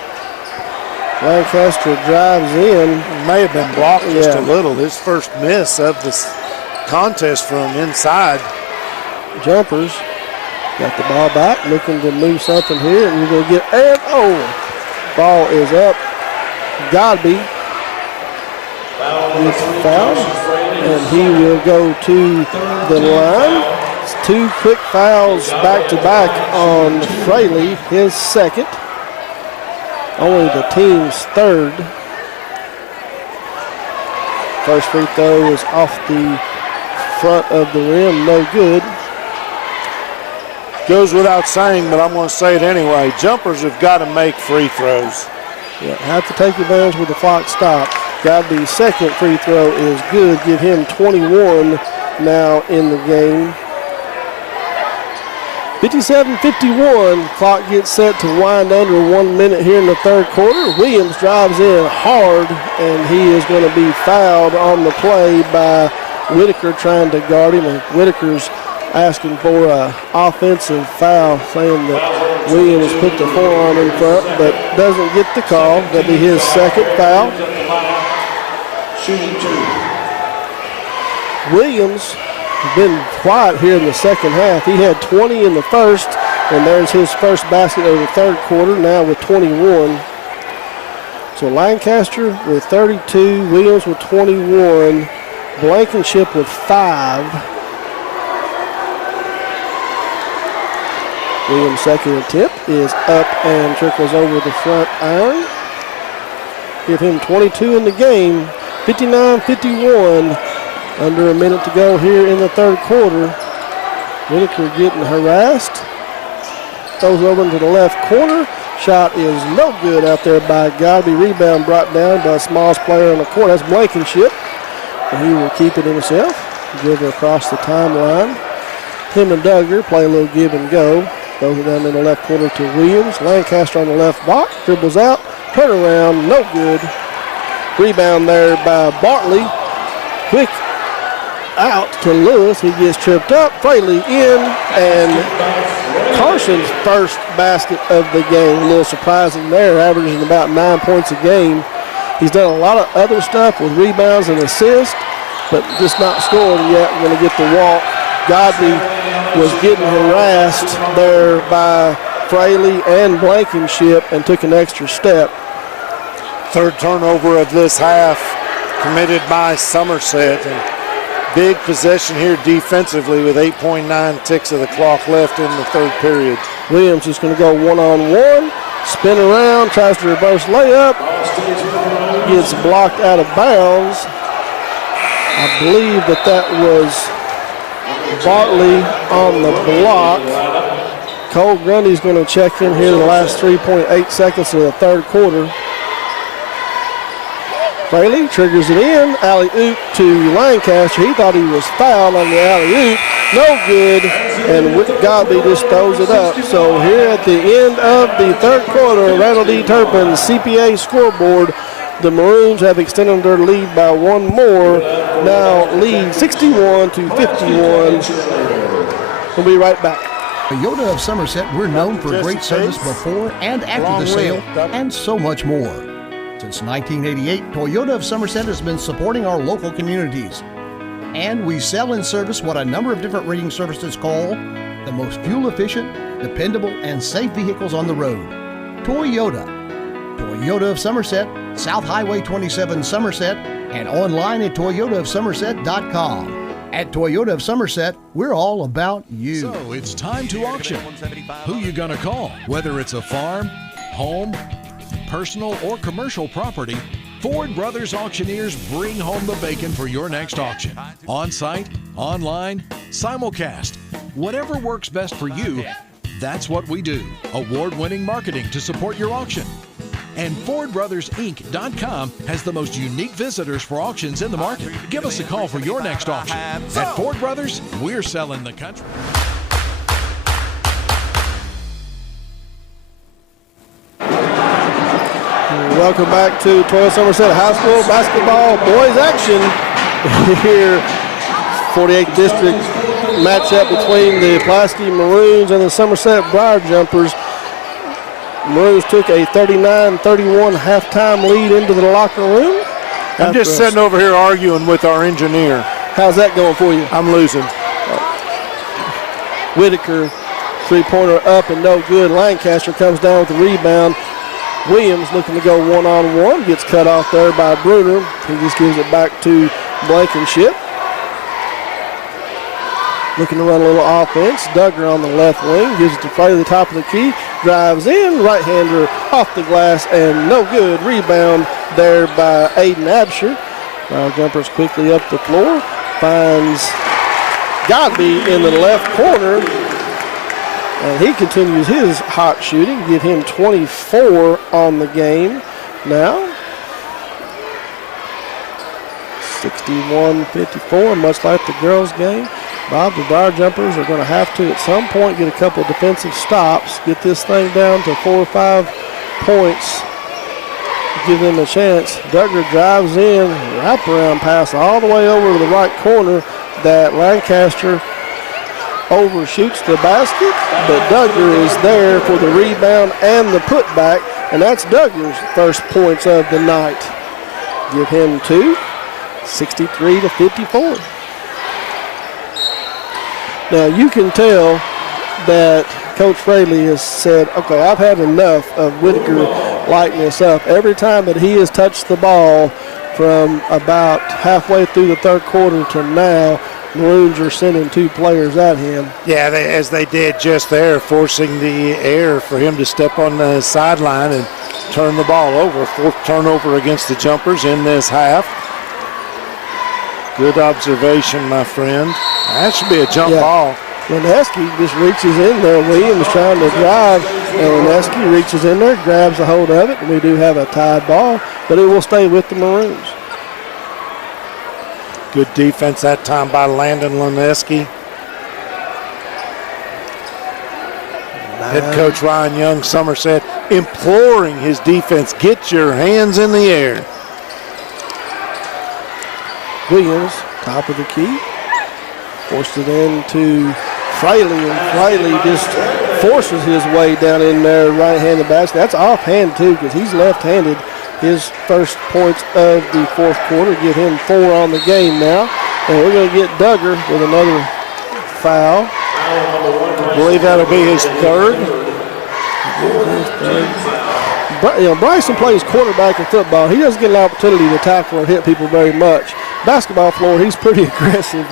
Lancaster drives in. May have been blocked just a little. His first miss of this contest from inside. Jumpers got the ball back, looking to move something here, and you're going to get, ball is up. Godby gets fouled, and he will go to the line. It's 2 quick fouls back-to-back on Fraley, his second. Only the team's third. First free throw is off the front of the rim, no good. Goes without saying, but I'm going to say it anyway. Jumpers have got to make free throws. Yeah, have to take advantage with the clock stopped. Godby's second free throw is good. Give him 21 now in the game. 57-51. Clock gets set to wind under 1 minute here in the third quarter. Williams drives in hard, and he is going to be fouled on the play by Whitaker trying to guard him. And Whitaker's asking for an offensive foul, saying that Williams put the forearm in front, but doesn't get the call. That'll be his second foul. Williams has been quiet here in the second half. He had 20 in the first, and there's his first basket of the third quarter, now with 21. So Lancaster with 32, Williams with 21, Blankenship with 5. Williams' second attempt is up and trickles over the front iron. Give him 22 in the game. 59-51. Under a minute to go here in the third quarter. Whitaker getting harassed. Throws over into the left corner. Shot is no good out there by Godby. Rebound brought down by the smallest player on the court. That's Blankenship. And he will keep it himself. Give it across the timeline. Him and Duggar play a little give and go. Throws it down in the left corner to Williams. Lancaster on the left block. Dribbles out. Turnaround. No good. Rebound there by Bartley. Quick out to Lewis. He gets tripped up. Fraley in. And Carson's first basket of the game. A little surprising there. Averaging about 9 points a game. He's done a lot of other stuff with rebounds and assists, but just not scoring yet. We're going to get the walk. Godby was getting harassed there by Fraley and Blankenship and took an extra step. Third turnover of this half committed by Somerset. And big possession here defensively with 8.9 ticks of the clock left in the third period. Williams is going to go one-on-one, spin around, tries to reverse layup, gets blocked out of bounds. I believe that was Bartley on the block. Cole Grundy's going to check in here in the last 3.8 seconds of the third quarter. Fraley triggers it in. Alley-oop to Lancaster. He thought he was fouled on the alley-oop. No good. And Godby just throws it up. So here at the end of the third quarter, Randall D. Turpin, CPA scoreboard, the Maroons have extended their lead by one more. Now lead 61-51. We'll be right back. Toyota of Somerset, we're known for great service before and after the sale, and so much more. Since 1988, Toyota of Somerset has been supporting our local communities. And we sell and service what a number of different rating services call the most fuel-efficient, dependable, and safe vehicles on the road. Toyota. Toyota of Somerset, South Highway 27 Somerset, and online at toyotaofsomerset.com. At Toyota of Somerset, we're all about you. So it's time to auction. Who you gonna call? Whether it's a farm, home, personal, or commercial property, Ford Brothers Auctioneers bring home the bacon for your next auction. On-site, online, simulcast. Whatever works best for you, that's what we do. Award-winning marketing to support your auction. And FordBrothersInc.com has the most unique visitors for auctions in the market. Give us a call for your next auction. At Ford Brothers, we're selling the country. Welcome back to Toyota Somerset High School basketball boys action here. 48th District matchup between the Pulaski Maroons and the Somerset Briar Jumpers. Maroons took a 39-31 halftime lead into the locker room. I'm just sitting over here arguing with our engineer. How's that going for you? I'm losing. Whitaker, three-pointer up and no good. Lancaster comes down with the rebound. Williams looking to go one-on-one. Gets cut off there by Bruner. He just gives it back to Blankenship. Looking to run a little offense. Duggar on the left wing. Gives it to Fraley, the top of the key. Drives in. Right-hander off the glass and no good. Rebound there by Aiden Absher. Jumpers quickly up the floor. Finds Godby in the left corner. And he continues his hot shooting. Give him 24 on the game now. 61-54, much like the girls' game. Bob, the Briar Jumpers are going to have to, at some point, get a couple of defensive stops, get this thing down to 4 or 5 points, give them a chance. Duggar drives in, wraparound pass all the way over to the right corner that Lancaster overshoots the basket, but Duggar is there for the rebound and the putback, and that's Duggar's first points of the night. Give him 2, 63-54. Now you can tell that Coach Fraley has said, okay, I've had enough of Whitaker lighting this up. Every time that he has touched the ball from about halfway through the third quarter to now, Maroons are sending 2 players at him. Yeah, as they did just there, forcing the air for him to step on the sideline and turn the ball over. 4th turnover against the Jumpers in this half. Good observation, my friend. That should be a jump ball. Lineski just reaches in there. Williams trying to drive, and Lineski reaches in there, grabs a hold of it, and we do have a tied ball, but it will stay with the Maroons. Good defense that time by Landon Lineski. Head coach Ryan Young, Somerset, imploring his defense, get your hands in the air. Williams, top of the key, forced it into Fraley, and Fraley just forces his way down in there, right-handed basket. That's offhand too, because he's left-handed. His first points of the 4th quarter, give him 4 on the game now. And we're going to get Duggar with another foul. I believe that'll be his 3rd. Bryson plays quarterback in football. He doesn't get an opportunity to tackle or hit people very much. Basketball floor, he's pretty aggressive.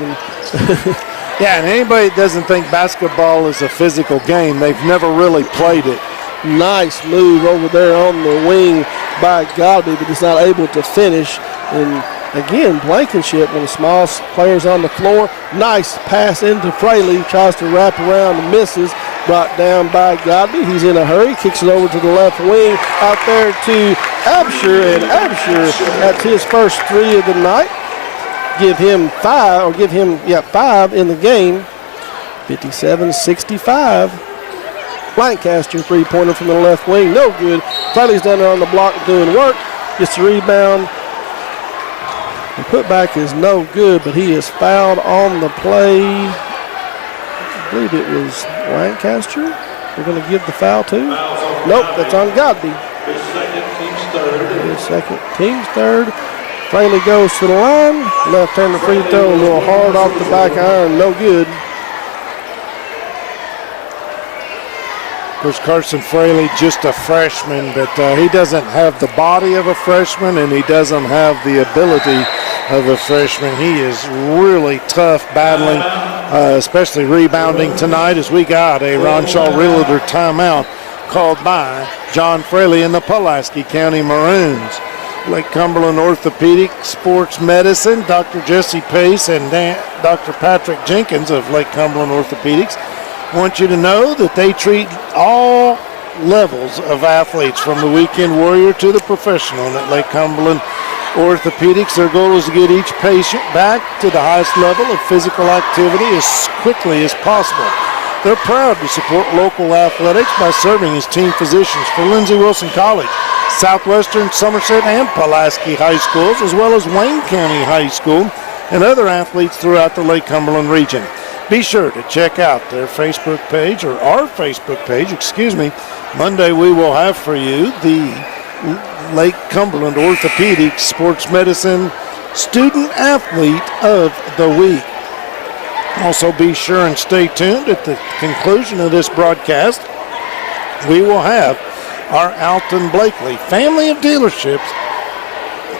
Yeah, and anybody that doesn't think basketball is a physical game, they've never really played it. Nice move over there on the wing by Godby, but he's not able to finish. And again, Blankenship, one of the smallest players on the floor. Nice pass into Fraley, tries to wrap around and misses. Brought down by Godby. He's in a hurry, kicks it over to the left wing, out there to Absher, and Absher, that's his first 3 of the night. Give him 5 in the game. 57-65. Lancaster, 3-pointer from the left wing, no good. Fraley's down there on the block doing work, gets the rebound. The putback is no good, but he is fouled on the play. I believe it was Lancaster. We're going to give the foul to. Nope, that's on Godby. His second, team's 3rd. His second, team's 3rd. Fraley goes to the line. Left-hander free throw, a little hard off the back iron, no good. Coach Carson Fraley, just a freshman, but he doesn't have the body of a freshman and he doesn't have the ability of a freshman. He is really tough battling, especially rebounding tonight, as we got a Ronshaw Realtor timeout called by John Fraley and the Pulaski County Maroons. Lake Cumberland Orthopedic Sports Medicine, Dr. Jesse Pace and Dr. Patrick Jenkins of Lake Cumberland Orthopedics want you to know that they treat all levels of athletes, from the weekend warrior to the professional. And at Lake Cumberland Orthopedics, their goal is to get each patient back to the highest level of physical activity as quickly as possible. They're proud to support local athletics by serving as team physicians for Lindsey Wilson College, Southwestern, Somerset, and Pulaski High Schools, as well as Wayne County High School. and other athletes throughout the Lake Cumberland region. Be sure to check out their Facebook page, or our Facebook page, Monday we will have for you the Lake Cumberland Orthopedic Sports Medicine Student Athlete of the Week. Also be sure and stay tuned. At the conclusion of this broadcast, we will have our Alton Blakely Family of Dealerships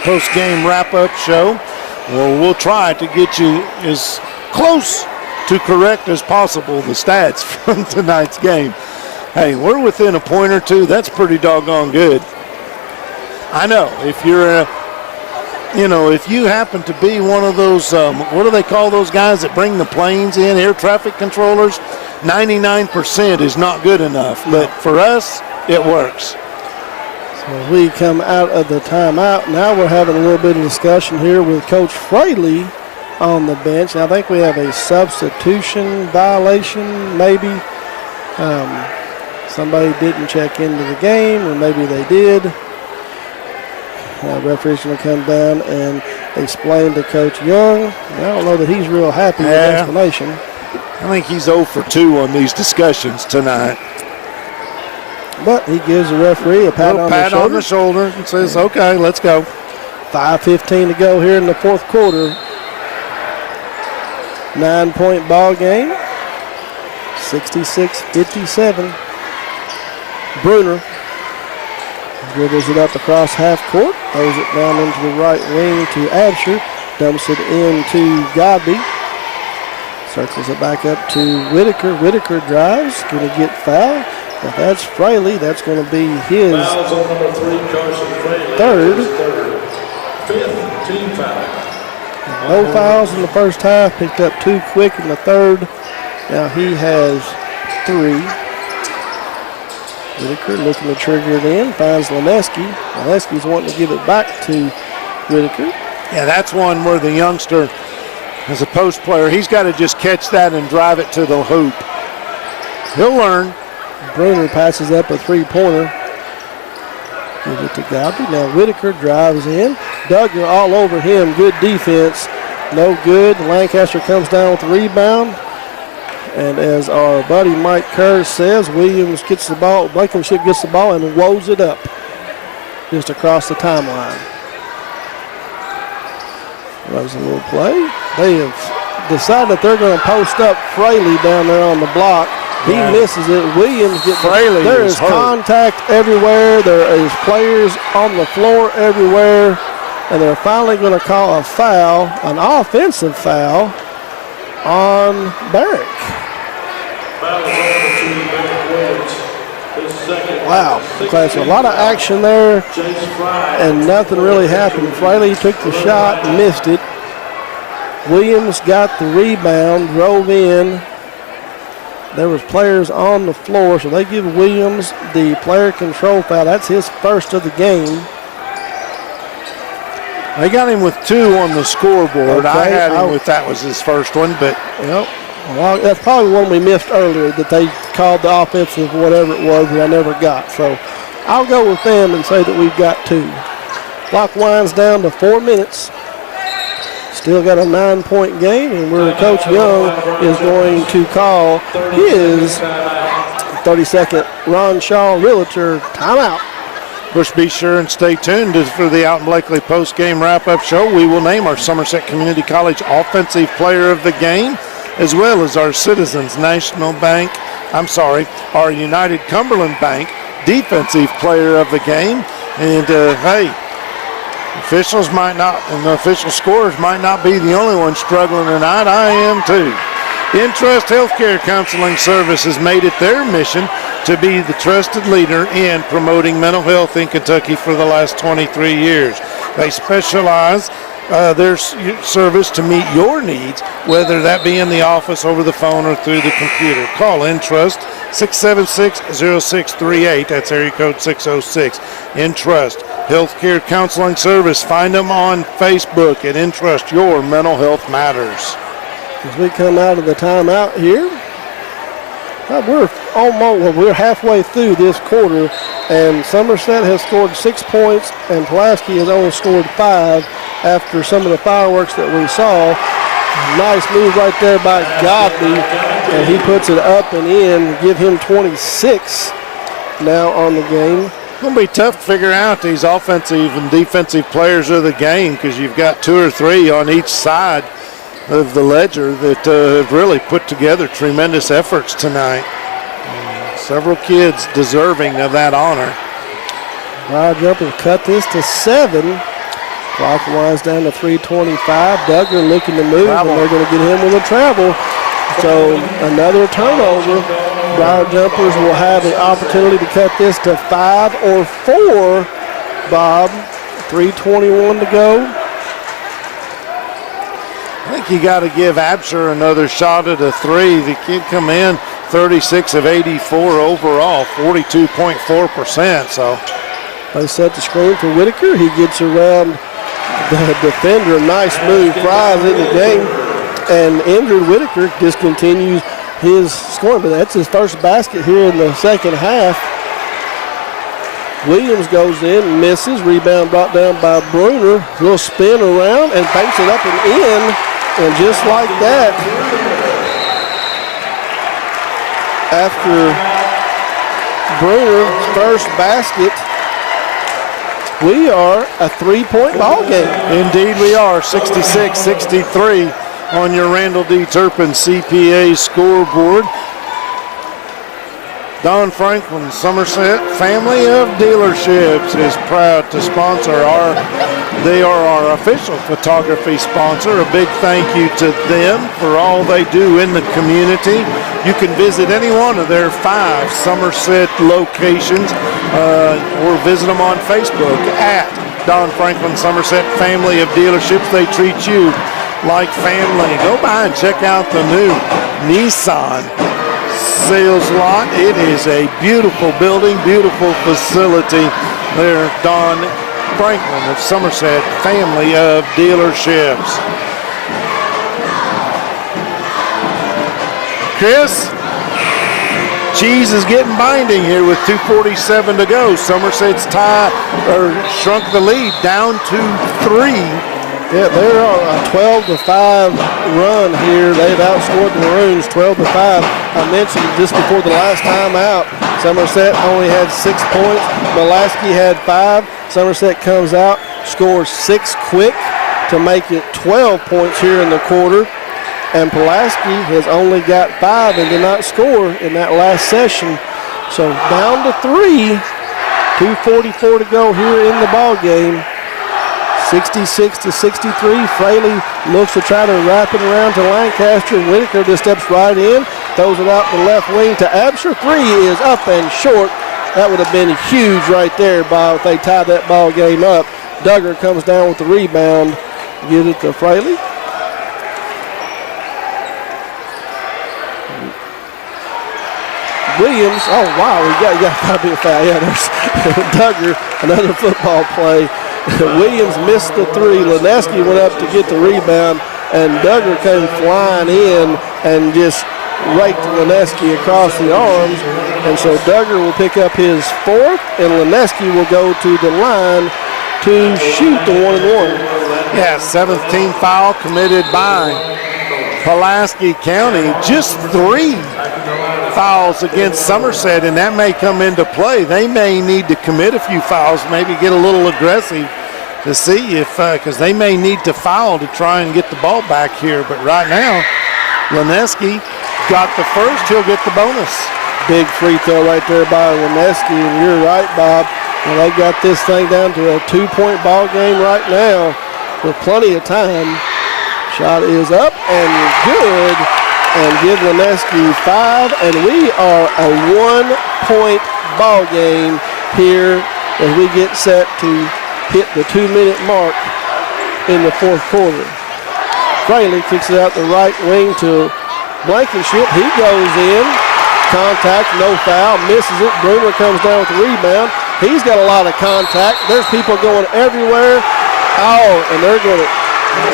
post-game wrap-up show. Well, we'll try to get you as close to correct as possible the stats from tonight's game. Hey, we're within a point or two. That's pretty doggone good. I know, if you're if you happen to be one of those, what do they call those guys that bring the planes in, air traffic controllers, 99% is not good enough. But for us, it works. So we come out of the timeout. Now we're having a little bit of discussion here with Coach Fraley on the bench. I think we have a substitution violation, maybe. Somebody didn't check into the game, or maybe they did. Referee's going to come down and explain to Coach Young. I don't know that he's real happy with the explanation. I think he's 0 for 2 on these discussions tonight. But he gives the referee a pat on the shoulder and says, okay, let's go. 5:15 to go here in the fourth quarter. 9-point ball game. 66-57. Bruner dribbles it up across half court, throws it down into the right wing to Absher, dumps it into Godby, circles it back up to Whitaker. Whitaker drives, going to get fouled. If that's Fraley, that's going to be his Fouls on number 3, Carson Fraley. third. Fifth team foul. No fouls in the first half, picked up 2 quick in the third. Now he has 3. Whitaker looking to trigger it in, finds Leneski. Leneski's wanting to give it back to Whitaker. Yeah, that's one where the youngster, as a post player, he's got to just catch that and drive it to the hoop. He'll learn. Bruner passes up a 3-pointer. Gives it to Godby. Now Whitaker drives in. Duggar all over him. Good defense. No good. Lancaster comes down with the rebound. And as our buddy Mike Kerr says, Williams gets the ball, Blankenship gets the ball and woes it up just across the timeline. Runs a little play. They have decided that they're going to post up Fraley down there on the block. He misses it. Williams gets Fraley. There is contact everywhere. There is players on the floor everywhere. And they're finally going to call a foul, an offensive foul, on Barrick. Wow, okay, so a lot of action there, and nothing really happened. Fraley took the shot and missed it. Williams got the rebound, drove in. There was players on the floor, so they give Williams the player control foul. That's his first of the game. They got him with 2 on the scoreboard. Okay, I had him with that was his first one, but well, that's probably one we missed earlier that they called the offensive whatever it was that I never got. So I'll go with them and say that we've got 2. Clock winds down to 4 minutes. Still got a 9-point game, and where Coach Young is going to call his 32nd Ron Shaw Realtor timeout. of course, be sure and stay tuned for the Alton Blakely post-game wrap-up show. We will name our Somerset Community College Offensive Player of the Game, as well as our Citizens National Bank, our United Cumberland Bank Defensive Player of the Game. And hey, officials might not, and the official scorers might not be the only ones struggling tonight. I am too. InTrust Healthcare Counseling Service has made it their mission to be the trusted leader in promoting mental health in Kentucky for the last 23 years. They specialize their service to meet your needs, whether that be in the office, over the phone, or through the computer. Call InTrust 676-0638. That's area code 606. InTrust Healthcare Counseling Service. Find them on Facebook at InTrust. Your mental health matters. As we come out of the timeout here, we're halfway through this quarter, and Somerset has scored 6 points, and Pulaski has only scored 5. after some of the fireworks that we saw. Nice move right there by Godby, and he puts it up and in, give him 26 now on the game. It's going to be tough to figure out these offensive and defensive players of the game because you've got 2 or 3 on each side of the ledger that have really put together tremendous efforts tonight. Several kids deserving of that honor. Wild Jumper cut this to 7. Clock winds down to 3:25. Duggar looking to move, and they're going to get him with a travel. So another turnover. Wild Jumpers will have an opportunity to cut this to 5 or 4. Bob, 3:21 to go. I think you got to give Absher another shot at a 3. The kid come in 36 of 84 overall, 42.4%. So they set the screen for Whitaker. He gets around the defender. Nice move. Fries in the game. And injured Whitaker discontinues his scoring, but that's his first basket here in the second half. Williams goes in and misses. Rebound brought down by Bruner. Little spin around and banks it up and in. And just like that, after Bruner's first basket, we are a 3-point ball game. Indeed we are, 66-63 on your Randall D. Turpin CPA scoreboard. Don Franklin Somerset Family of Dealerships is proud to sponsor they are our official photography sponsor. A big thank you to them for all they do in the community. You can visit any one of their 5 Somerset locations or visit them on Facebook at Don Franklin Somerset Family of Dealerships. They treat you like family. Go by and check out the new Nissan sales lot. It is a beautiful building, beautiful facility there. Don Franklin of Somerset Family of Dealerships. Chris, cheese is getting binding here with 2:47 to go. Somerset's shrunk the lead down to 3. Yeah, they're on a 12-5 run here. They've outscored the Maroons 12-5. I mentioned just before the last time out, Somerset only had 6 points. Mulaski had 5. Somerset comes out, scores 6 quick to make it 12 points here in the quarter. And Pulaski has only got 5 and did not score in that last session. So down to 3, 2:44 to go here in the ball game. 66-63. Fraley looks to try to wrap it around to Lancaster. Whitaker just steps right in, throws it out the left wing to Absher. 3 is up and short. That would have been huge right there, Bob, if they tied that ball game up. Duggar comes down with the rebound, gives it to Fraley. Williams, oh wow, we got to be a foul. Yeah, there's Duggar, another football play. Williams missed the 3. Lineski went up to get the rebound, and Duggar came flying in and just raked Lineski across the arms. And so Duggar will pick up his 4th, and Lineski will go to the line to shoot the 1-and-1. Yeah, 7th team foul committed by Pulaski County. Just 3 fouls against Somerset, and that may come into play. They may need to commit a few fouls, maybe get a little aggressive to see if, because they may need to foul to try and get the ball back here. But right now, Lineski got the first, he'll get the bonus. Big free throw right there by Lineski, and you're right, Bob. And they got this thing down to a 2-point ball game right now with plenty of time. Shot is up and good, and give Lineski 5, and we are a 1-point ball game here as we get set to hit the 2-minute mark in the 4th quarter. Fraley kicks it out the right wing to Blankenship. He goes in, contact, no foul, misses it. Bruner comes down with the rebound. He's got a lot of contact. There's people going everywhere. Oh, and they're going to,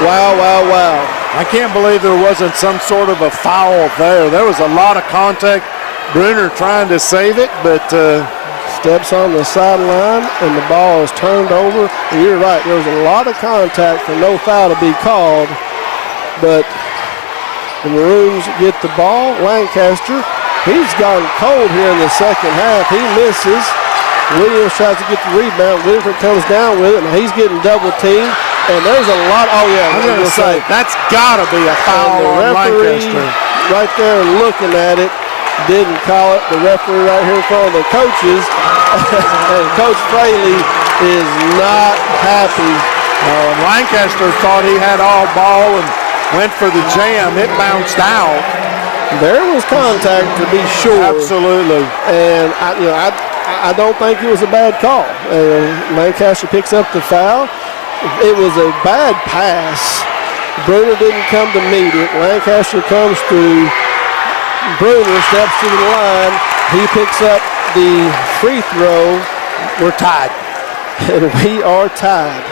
wow. I can't believe there wasn't some sort of a foul there. There was a lot of contact. Bruner trying to save it, but steps on the sideline, and the ball is turned over. And you're right, there was a lot of contact for no foul to be called, but the Maroons get the ball. Lancaster, he's gone cold here in the second half. He misses. Williams tries to get the rebound. Winford comes down with it, and he's getting double teamed. And there's a lot. Oh, yeah. I'm going to say, that's got to be a foul on Lancaster. Right there looking at it, didn't call it. The referee right here in front of the coaches. And Coach Fraley is not happy. Lancaster thought he had all ball and went for the jam. It bounced out. There was contact, to be sure. Absolutely. And I don't think it was a bad call. Lancaster picks up the foul. It was a bad pass. Bruner didn't come to meet it. Lancaster comes through. Bruner steps to the line. He picks up the free throw. We're tied. And we are tied.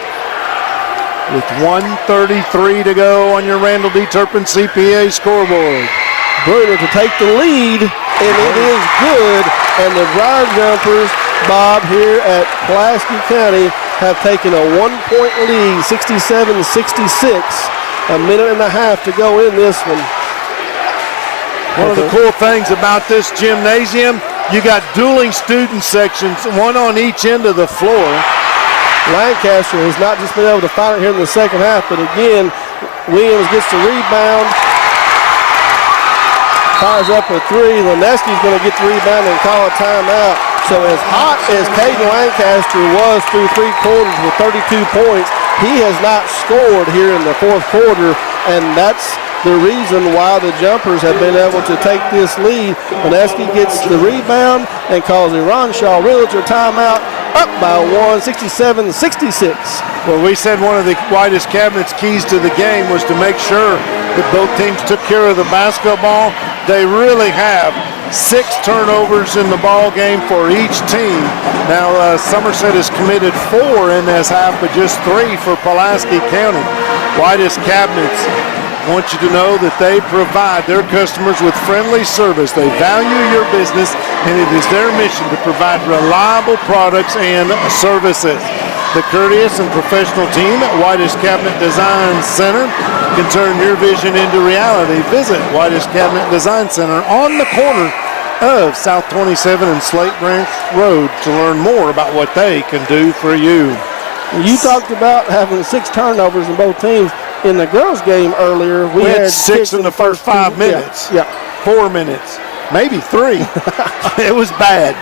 With 1:33 to go on your Randall D. Turpin CPA scoreboard. Bruner to take the lead, and it is good. And the Briar Jumpers, Bob, here at Pulaski County, have taken a 1-point lead, 67-66. A minute and a half to go in this one. One of the cool things about this gymnasium, you got dueling student sections, one on each end of the floor. Lancaster has not just been able to find it here in the second half, but again, Williams gets the rebound. Fires up a three. Leneski's going to get the rebound and call a timeout. So as hot as Caden Lancaster was through three quarters with 32 points, he has not scored here in the fourth quarter, and that's the reason why the Jumpers have been able to take this lead. Leneski gets the rebound and calls a Ronshaw Realtor timeout, up by 1, 67-66. Well, we said one of the Whitus Cabinet's keys to the game was to make sure that both teams took care of the basketball. They really have 6 turnovers in the ball game for each team. Now, Somerset has committed 4 in this half, but just 3 for Pulaski County. Whitus Cabinets want you to know that they provide their customers with friendly service. They value your business, and it is their mission to provide reliable products and services. The courteous and professional team at Whitus Cabinet Design Center can turn your vision into reality. Visit Whitus Cabinet Design Center on the corner of South 27 and Slate Branch Road to learn more about what they can do for you. You talked about having 6 turnovers in both teams. In the girls' game earlier, we had 6 in the first 5 minutes. Yeah. 4 minutes, maybe 3. It was bad.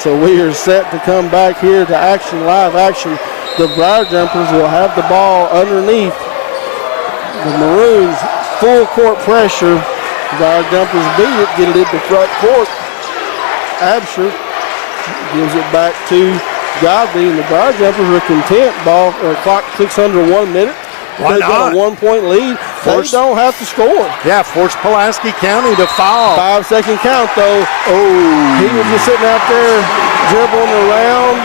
So we are set to come back here to action, live action. The Briar Jumpers will have the ball underneath. The Maroons, full court pressure. Briar Jumpers beat it, get it into front court. Absher gives it back to Godby, and the Briar Jumpers are content. Ball clock ticks under 1 minute. They've got a 1-point lead. They don't have to score. Yeah, force Pulaski County to foul. 5-second count, though. Oh, he was just sitting out there dribbling around,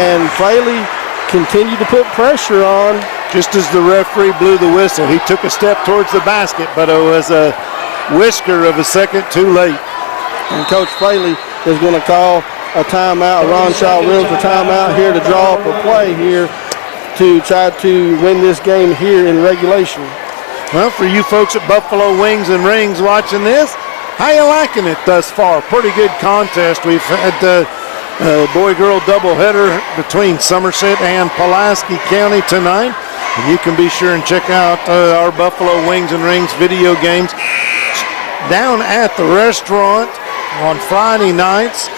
and Fraley continued to put pressure on. Just as the referee blew the whistle, he took a step towards the basket, but it was a whisker of a second too late. And Coach Fraley is going to call a timeout, a Ronshaw Realtor timeout here to draw up a play here to try to win this game here in regulation. Well, for you folks at Buffalo Wings and Rings watching this, how you liking it thus far? Pretty good contest. We've had the boy-girl doubleheader between Somerset and Pulaski County tonight. And you can be sure and check out our Buffalo Wings and Rings video games down at the restaurant on Friday nights.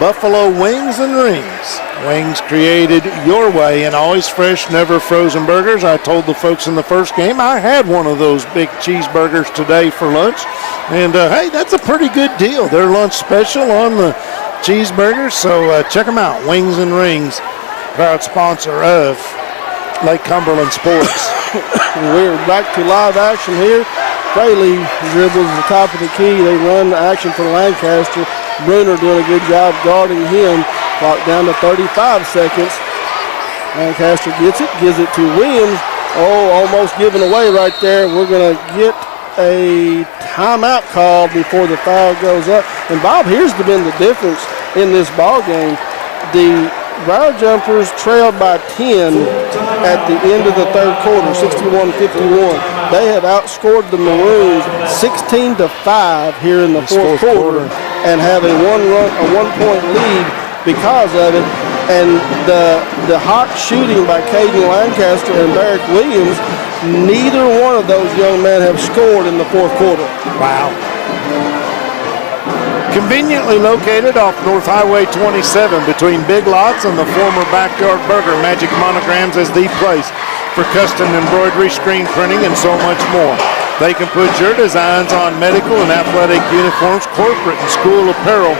Buffalo Wings and Rings. Wings created your way, and always fresh, never frozen burgers. I told the folks in the first game I had one of those big cheeseburgers today for lunch. And, hey, that's a pretty good deal. Their lunch special on the cheeseburgers, so check them out. Wings and Rings, proud sponsor of Lake Cumberland Sports. We're back to live action here. Fraley dribbles the top of the key. They run the action for Lancaster. Bruner doing a good job guarding him. Clock down to 35 seconds. Lancaster gets it, gives it to Williams. Oh, almost given away right there. We're going to get a timeout call before the foul goes up. And Bob, here's been the difference in this ball game. The Briar Jumpers trailed by 10 at the end of the third quarter, 61-51. They have outscored the Maroons 16-5 here in the fourth quarter and have a one-point lead because of it. And the hot shooting by Caden Lancaster and Barrick Williams, neither one of those young men have scored in the fourth quarter. Wow. Conveniently located off North Highway 27 between Big Lots and the former Backyard Burger, Magic Monograms is the place for custom embroidery, screen printing, and so much more. They can put your designs on medical and athletic uniforms, corporate and school apparel.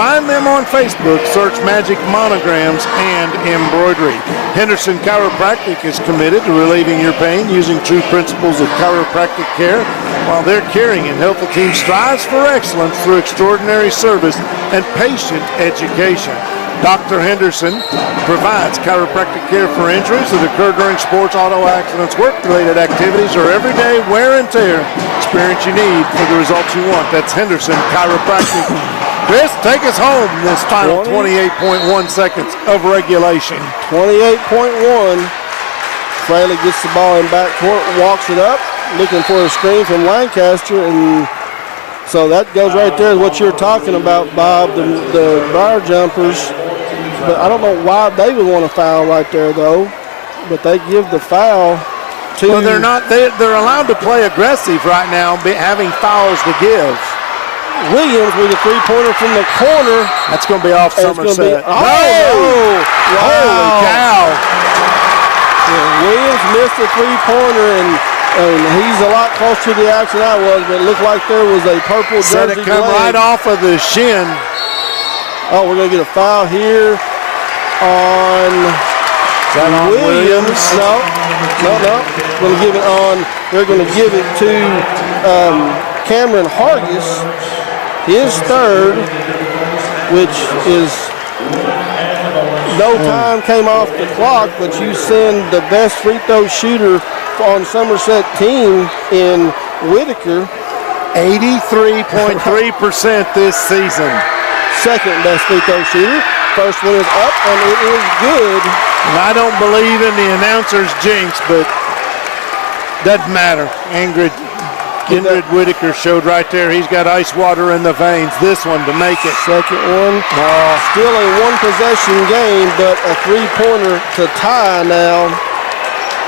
Find them on Facebook, search Magic Monograms and Embroidery. Henderson Chiropractic is committed to relieving your pain using true principles of chiropractic care, while their caring and helpful team strives for excellence through extraordinary service and patient education. Dr. Henderson provides chiropractic care for injuries that occur during sports, auto accidents, work-related activities, or everyday wear and tear. Experience you need for the results you want. That's Henderson Chiropractic. Chris, take us home this final 28.1 seconds of regulation. 28.1. Fraley gets the ball in backcourt, walks it up, looking for a screen from Lancaster, and so that goes right there, what you're talking about, Bob, the Briar Jumpers. But I don't know why they would want to foul right there, though. But they give the foul to... Well, they're allowed to play aggressive right now, having fouls to give. Williams with a three-pointer from the corner. That's going to be off Somerset. Holy cow. Yeah, Williams missed a three-pointer, and he's a lot closer to the action I was, but it looked like there was a purple jersey. Said it come right off of the shin. Oh, we're going to get a foul here on Williams. No. They're going to give it to Cameron Hargis, his third, which is no time came off the clock, but you send the best free throw shooter on Somerset team in Whitaker. 83.3% this season. Second best free throw shooter. First one is up, and it is good. And I don't believe in the announcer's jinx, but doesn't matter. Ingrid Whitaker showed right there. He's got ice water in the veins. This one to make it. Second one. Still a one-possession game, but a three-pointer to tie now.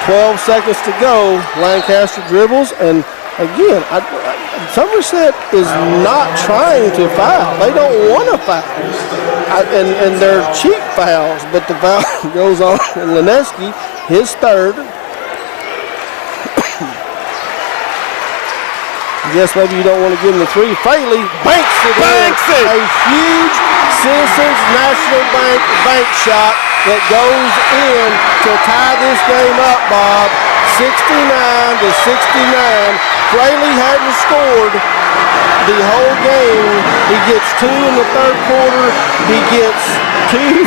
12 seconds to go. Lancaster dribbles, and again, Somerset is not trying to foul. They don't want to foul. And they're cheap fouls, but the foul goes on. And Lineski, his third. I guess maybe you don't want to give him the three. Fraley banks it. A huge Citizens National Bank shot that goes in to tie this game up, Bob. 69-69. Fraley hadn't scored the whole game. He gets two in the third quarter. He gets three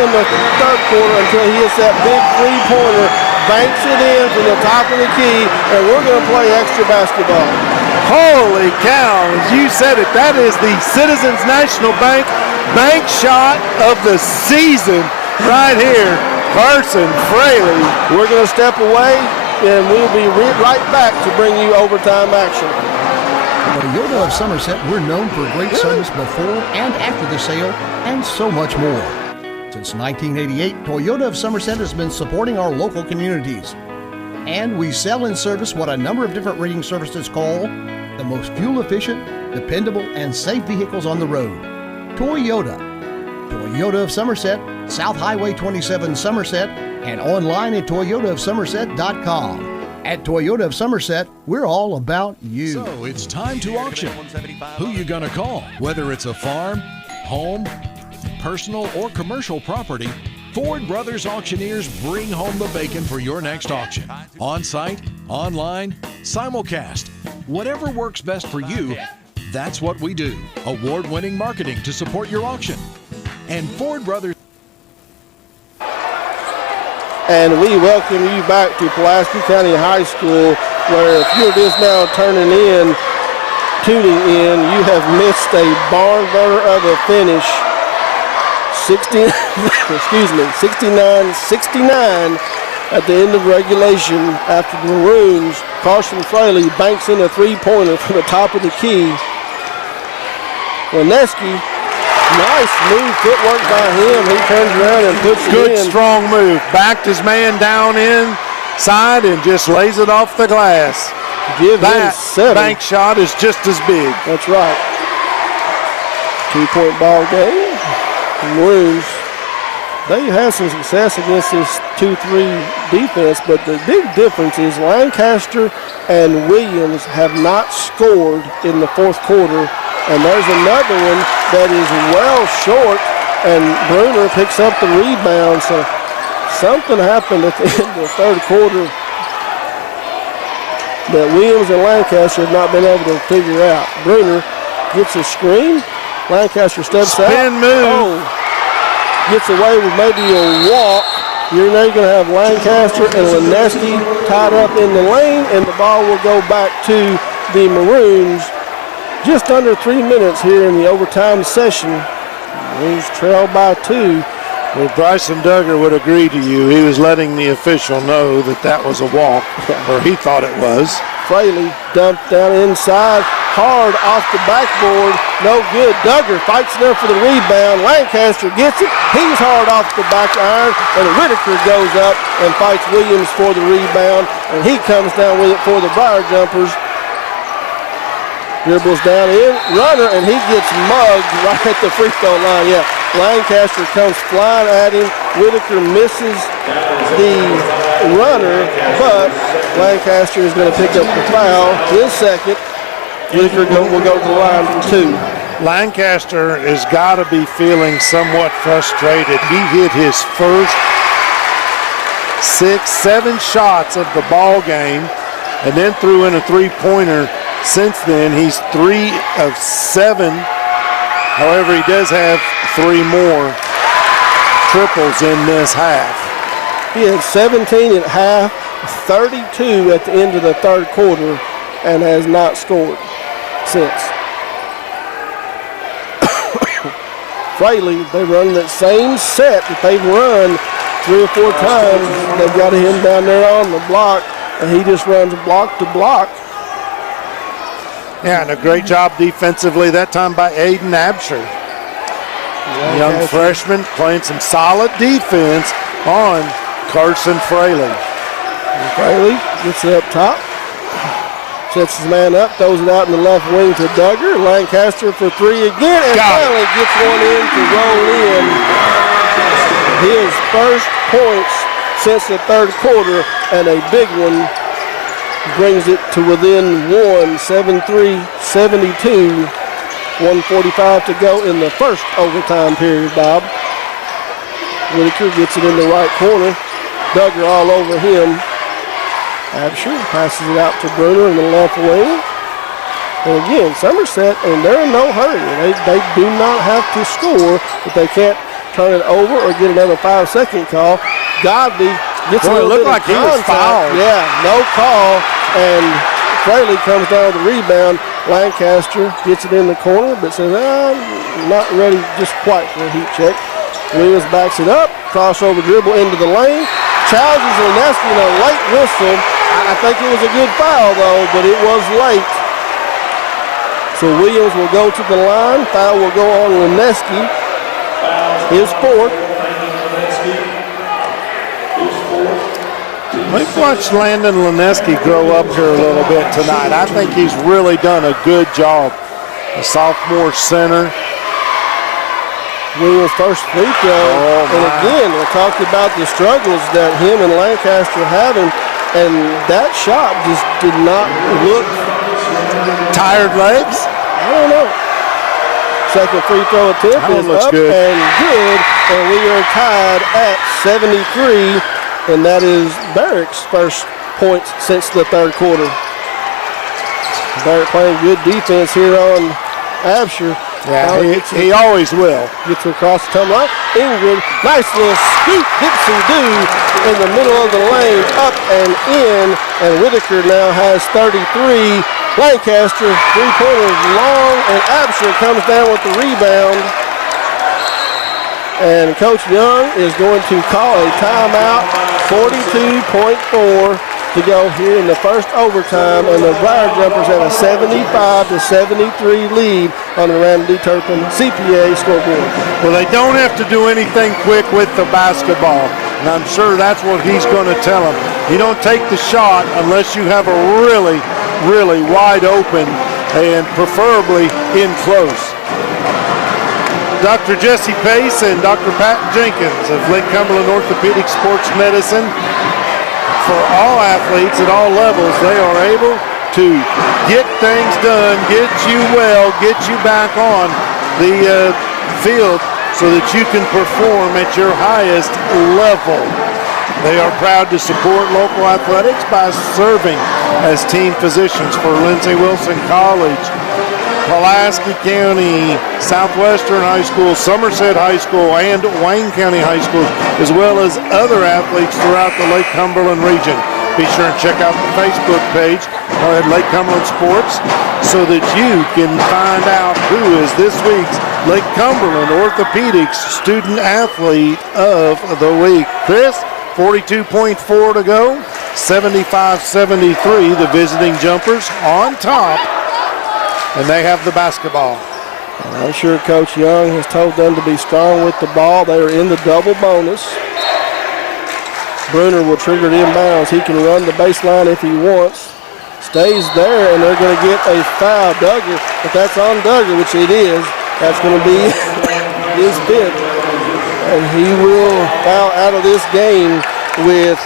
in the third quarter until he hits that big three-pointer, banks it in from the top of the key, and we're going to play extra basketball. Holy cow, as you said it, that is the Citizens National Bank shot of the season right here. Carson Fraley. We're going to step away, and we'll be right back to bring you overtime action. Toyota of Somerset, we're known for great service before and after the sale, and so much more. Since 1988, Toyota of Somerset has been supporting our local communities. And we sell and service what a number of different rating services call the most fuel-efficient, dependable, and safe vehicles on the road. Toyota. Toyota of Somerset, South Highway 27 Somerset, and online at toyotaofsomerset.com. At Toyota of Somerset, we're all about you. So it's time to auction. Who you gonna call? Whether it's a farm, home, personal, or commercial property, Ford Brothers Auctioneers bring home the bacon for your next auction. On-site, online, simulcast. Whatever works best for you, that's what we do. Award-winning marketing to support your auction. And Ford Brothers... And we welcome you back to Pulaski County High School, where if you're just now turning in, tuning in, you have missed a barn burner of a finish. 69-69 at the end of regulation after the Maroons. Carson Fraley banks in a three-pointer from the top of the key. Leneski, nice move, footwork by him. He turns around and puts it in. Good, strong move. Backed his man down inside and just lays it off the glass. Give that him 7. Bank shot is just as big. That's right. 2-point ball game. The Maroons, they had some success against this 2-3 defense, but the big difference is Lancaster and Williams have not scored in the fourth quarter. And there's another one that is well short, and Bruner picks up the rebound. So something happened at the end of the third quarter that Williams and Lancaster have not been able to figure out. Bruner gets a screen. Lancaster steps out. Spin move. Gets away with maybe a walk. You're now going to have Lancaster and Leneski tied up in the lane, and the ball will go back to the Maroons. Just under 3 minutes here in the overtime session. Maroons trail by 2. Well, Bryson Duggar would agree to you. He was letting the official know that that was a walk, or he thought it was. Fraley dumped down inside, hard off the backboard, no good. Duggar fights there for the rebound. Lancaster gets it. He's hard off the back iron, and Whitaker goes up and fights Williams for the rebound, and he comes down with it for the Briar Jumpers. Dribbles down in, runner, and he gets mugged right at the free throw line. Yeah, Lancaster comes flying at him. Whitaker misses the runner, but Lancaster is going to pick up the foul. His second. Whitaker will go to the line for 2. Lancaster has got to be feeling somewhat frustrated. He hit his first 6-7 shots of the ball game and then threw in a three-pointer. Since then, he's 3 of 7. However, he does have 3 more triples in this half. He had 17 at half, 32 at the end of the third quarter, and has not scored since. Fraley, they run that same set that they've run 3 or 4 times. They've got him down there on the block, and he just runs block to block. Yeah, and a great job defensively that time by Aiden Absher. Young freshman playing some solid defense on Carson Fraley. And Fraley gets it up top, sets his man up, throws it out in the left wing to Duggar. Lancaster for 3 again, and finally gets one in to roll in. His first points since the third quarter, and a big one. Brings it to within 1, 73-72. 1:45 to go in the first overtime period, Bob. Whitaker gets it in the right corner. Duggar all over him. Absher passes it out to Bruner in the left wing. And again, Somerset, and they're in no hurry. They do not have to score, but they can't turn it over or get another 5-second call. Godby gets a little bit of contact. He was fouled. Yeah, no call, and Fraley comes down with the rebound. Lancaster gets it in the corner, but says, I'm not ready just quite for a heat check. Williams backs it up, crossover dribble into the lane, challenges Leneski in a late whistle. I think it was a good foul, though, but it was late. So Williams will go to the line. Foul will go on Leneski. His 4th. We've watched Landon Leneski grow up here a little bit tonight. I think he's really done a good job. A sophomore center. Williams' first free throw. And again, we talked about the struggles that him and Lancaster are having, and that shot just did not look. Tired legs? I don't know. Second free throw attempt is up good. And good, and we are tied at 73. And that is Barrick's first points since the third quarter. Barrick playing good defense here on Absher. Yeah, he always will. Gets across the timeline. Ingrid, nice little scoop, dipsy-do in the middle of the lane, up and in. And Whitaker now has 33. Lancaster, three-pointer, long, and Absher comes down with the rebound. And Coach Young is going to call a timeout. 42.4 to go here in the first overtime, and the Briar Jumpers have a 75-73 lead on the Randall D. Turpin CPA scoreboard. Well, they don't have to do anything quick with the basketball, and I'm sure that's what he's going to tell them. You don't take the shot unless you have a really, really wide open and preferably in close. Dr. Jesse Pace and Dr. Pat Jenkins of Lake Cumberland Orthopedic Sports Medicine. For all athletes at all levels, they are able to get things done, get you well, get you back on the field so that you can perform at your highest level. They are proud to support local athletics by serving as team physicians for Lindsey Wilson College, Pulaski County, Southwestern High School, Somerset High School, and Wayne County High Schools, as well as other athletes throughout the Lake Cumberland region. Be sure and check out the Facebook page at Lake Cumberland Sports so that you can find out who is this week's Lake Cumberland Orthopedics Student Athlete of the Week. Chris, 42.4 to go, 75-73, the visiting Jumpers on top. And they have the basketball. I'm sure Coach Young has told them to be strong with the ball. They are in the double bonus. Bruner will trigger it inbounds. He can run the baseline if he wants. Stays there, and they're going to get a foul. Duggar, if that's on Duggar, which it is, that's going to be his fifth. And he will foul out of this game with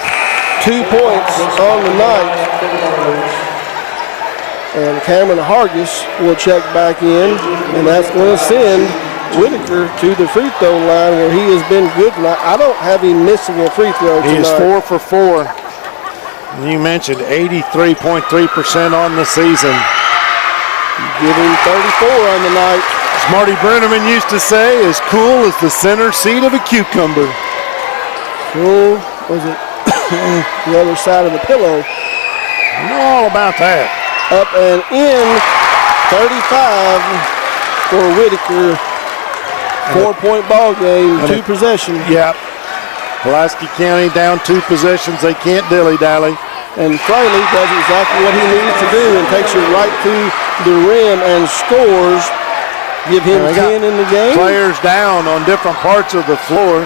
2 points on the night. And Cameron Hargis will check back in, and that's going to send Whitaker to the free throw line where he has been good tonight. I don't have him missing a free throw tonight. He is 4 for 4. You mentioned 83.3% on the season. Give him 34 on the night. As Marty Brenneman used to say, as cool as the center seat of a cucumber. Cool, was it the other side of the pillow? I know all about that. Up and in, 35 for Whitaker. 4-point ball game, 2 possessions. Yep. Pulaski County down 2 possessions. They can't dilly-dally. And Fraley does exactly what he needs to do and takes it right to the rim and scores. Give him 10 in the game. Players down on different parts of the floor.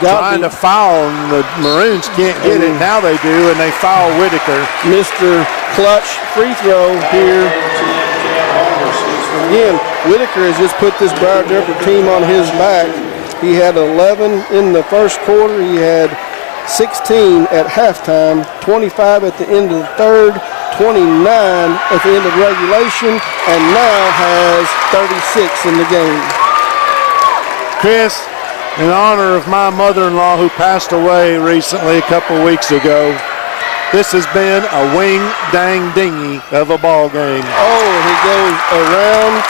Trying to foul, and the Maroons can't get it. Now they do, and they foul Whitaker. Mr. Clutch free throw here. Again, Whitaker has just put this Briar Jumper team on his back. He had 11 in the first quarter. He had 16 at halftime, 25 at the end of the third, 29 at the end of regulation, and now has 36 in the game. Chris, in honor of my mother-in-law who passed away recently a couple weeks ago, this has been a wing-dang-dingy of a ball game. Oh, he goes around,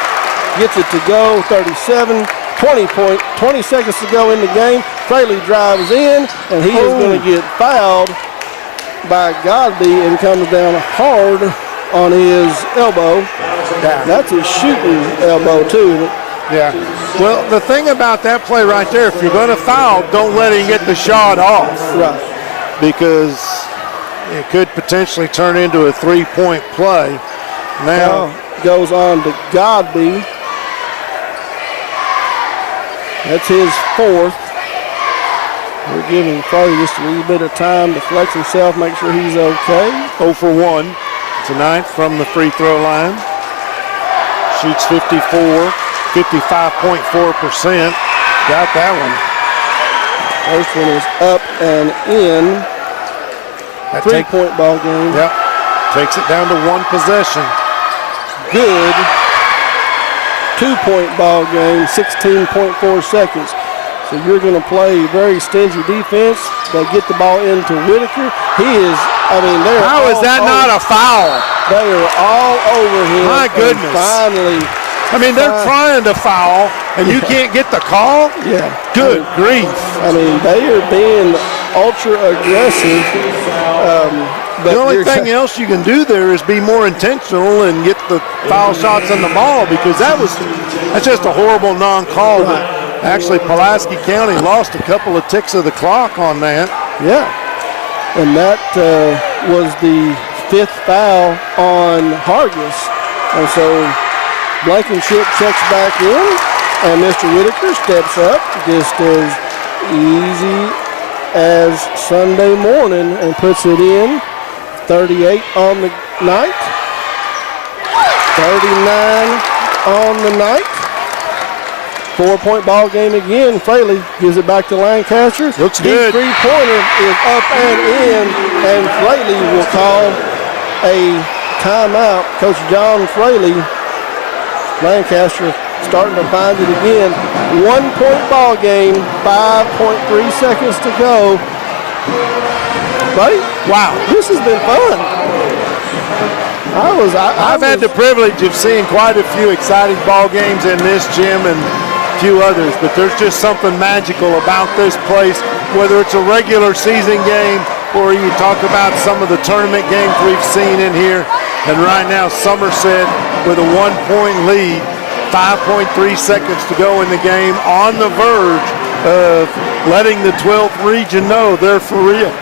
gets it to go, 37, 20 seconds to go in the game. Fraley drives in, and he is going to get fouled by Godby and comes down hard on his elbow. That's his shooting elbow, too. Yeah. Well, the thing about that play right there, if you're going to foul, don't let him get the shot off. Right. Because it could potentially turn into a 3-point play. Now goes on to Godby. That's his 4th. We're giving Fraley just a little bit of time to flex himself, make sure he's okay. 0 for 1 tonight from the free throw line. Shoots 55.4%. Got that one. First one is up and in. 3-point ball game. Yep. Takes it down to 1 possession. Good. 2-point ball game, 16.4 seconds. So you're going to play very stingy defense. They get the ball into Whitaker. He is, how is that not a foul? They are all over him. My goodness. Finally. They're trying to foul, and you can't get the call? Yeah. Good grief. They are being ultra aggressive. The only thing else you can do there is be more intentional and get the foul shots on the ball, because that's just a horrible non-call. Actually, Pulaski County lost a couple of ticks of the clock on that. Yeah, and that was the 5th foul on Hargis. And so Blankenship checks back in, and Mr. Whitaker steps up just as easy as Sunday morning and puts it in. 38 on the night, 39 on the night. 4-point ball game again. Fraley gives it back to Lancaster. Looks good. The three-pointer is up and in, and Fraley will call a timeout. Coach John Fraley, Lancaster starting to find it again. 1-point ball game, 5.3 seconds to go. Buddy, wow, this has been fun. I've had the privilege of seeing quite a few exciting ball games in this gym and a few others, but there's just something magical about this place, whether it's a regular season game or you talk about some of the tournament games we've seen in here. And right now, Somerset with a 1-point lead, 5.3 seconds to go in the game, on the verge of letting the 12th region know they're for real.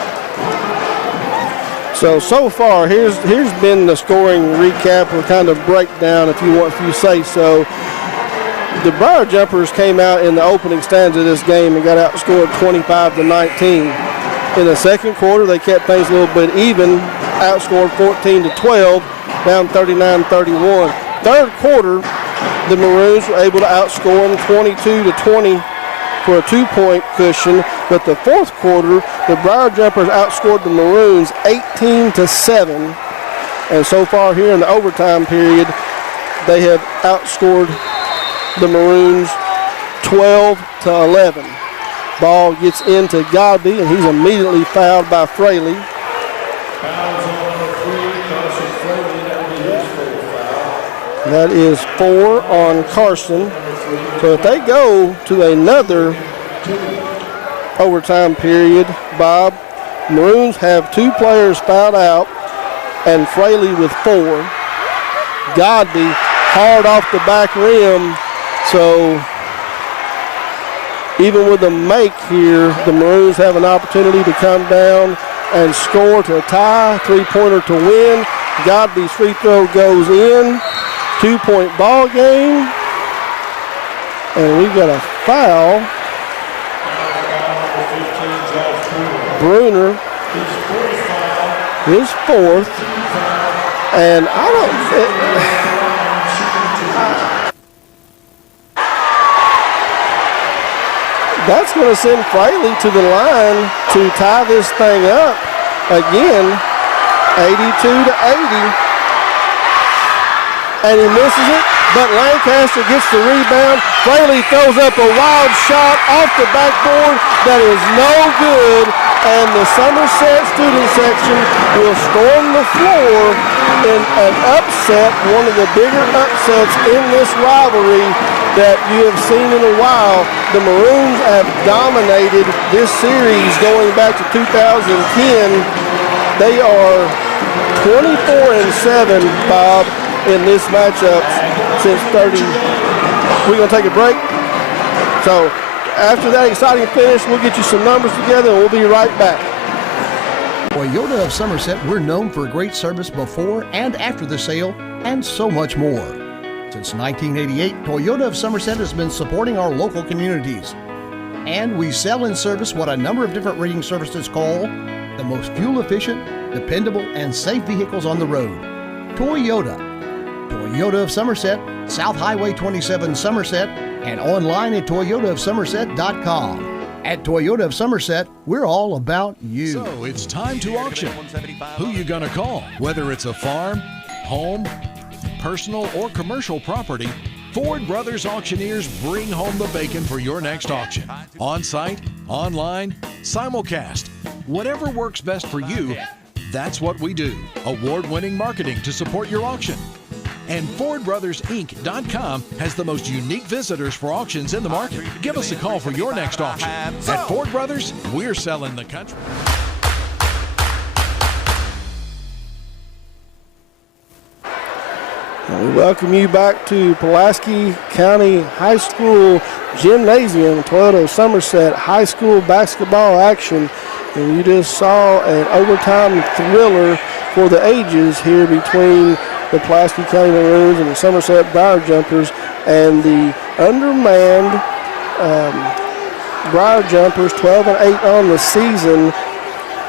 So far, here's been the scoring recap or kind of breakdown, if you say so. The Briar Jumpers came out in the opening stanza of this game and got outscored 25-19. In the second quarter, they kept things a little bit even, outscored 14-12, down 39-31. Third quarter, the Maroons were able to outscore them 22-20 for a 2-point cushion, but the fourth quarter, the Briar Jumpers outscored the Maroons 18-7, and so far here in the overtime period, they have outscored the Maroons 12-11. Ball gets into Godby, and he's immediately fouled by Fraley. That is 4 on Carson. So if they go to another overtime period, Bob, Maroons have 2 players fouled out and Fraley with 4. Godby hard off the back rim. So even with a make here, the Maroons have an opportunity to come down and score to tie, 3-pointer to win. Godby's free throw goes in. 2-point ball game. And we've got a foul. Bruner, his 4th. And I don't... That's going to send Fraley to the line to tie this thing up again, 82-80. And he misses it, but Lancaster gets the rebound. Fraley throws up a wild shot off the backboard that is no good, and the Somerset student section will storm the floor in an upset, one of the bigger upsets in this rivalry that you have seen in a while. The Maroons have dominated this series going back to 2010. They are 24-7, Bob, in this matchup since 30. We're going to take a break. So after that exciting finish, we'll get you some numbers together and we'll be right back. Toyota of Somerset, we're known for great service before and after the sale and so much more. Since 1988, Toyota of Somerset has been supporting our local communities. And we sell and service what a number of different rating services call the most fuel-efficient, dependable, and safe vehicles on the road. Toyota. Toyota of Somerset, South Highway 27 Somerset, and online at toyotaofsomerset.com. At Toyota of Somerset, we're all about you. So it's time to auction. Who you gonna call? Whether it's a farm, home, personal, or commercial property, Ford Brothers Auctioneers bring home the bacon for your next auction. On-site, online, simulcast. Whatever works best for you, that's what we do. Award-winning marketing to support your auction. And FordBrothersInc.com has the most unique visitors for auctions in the market. Give us a call for your next auction. At Ford Brothers, we're selling the country. We welcome you back to Pulaski County High School Gymnasium, Toyota Somerset High School basketball action. And you just saw an overtime thriller for the ages here between the Pulaski County Maroons and the Somerset Briar Jumpers, and the undermanned Briar Jumpers, 12-8 on the season,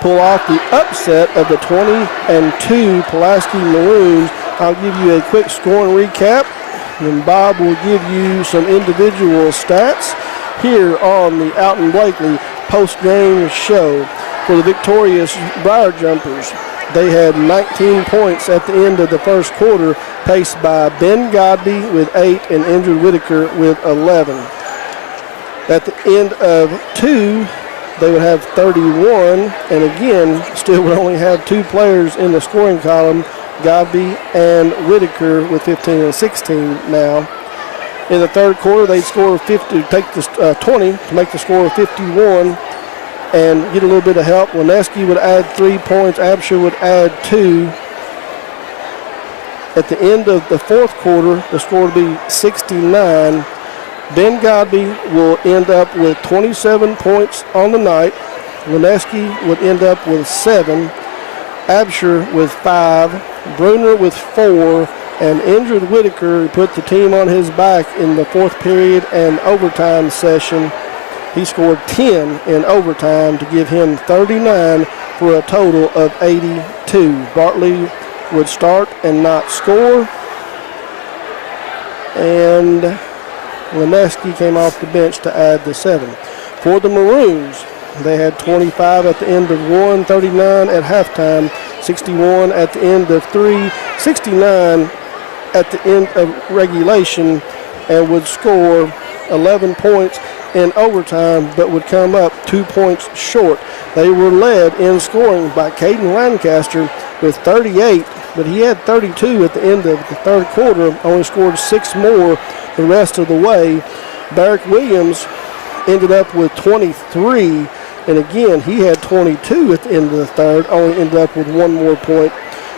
pull off the upset of the 20-2 Pulaski Maroons. I'll give you a quick scoring recap, and Bob will give you some individual stats here on the Alton Blakely post-game show. For the victorious Briar Jumpers, they had 19 points at the end of the first quarter, paced by Ben Godby with 8 and Andrew Whitaker with 11. At the end of 2, they would have 31, and again, still would only have 2 players in the scoring column, Godby and Whitaker with 15 and 16 now. In the third quarter, they'd score 50, take the 20 to make the score 51 and get a little bit of help. Wineski would add 3 points. Absher would add 2. At the end of the fourth quarter, the score would be 69. Ben Godby will end up with 27 points on the night. Wineski would end up with 7. Absher with 5. Bruner with 4, and Indrid Whitaker put the team on his back in the fourth period and overtime session. He scored 10 in overtime to give him 39 for a total of 82. Bartley would start and not score, and Wineski came off the bench to add the 7. For the Maroons, they had 25 at the end of 1, 39 at halftime, 61 at the end of 3, 69 at the end of regulation, and would score 11 points in overtime, but would come up 2 points short. They were led in scoring by Caden Lancaster with 38, but he had 32 at the end of the third quarter, only scored 6 more the rest of the way. Barrick Williams ended up with 23, and again, he had 22 at the end of the third, only ended up with 1 more point.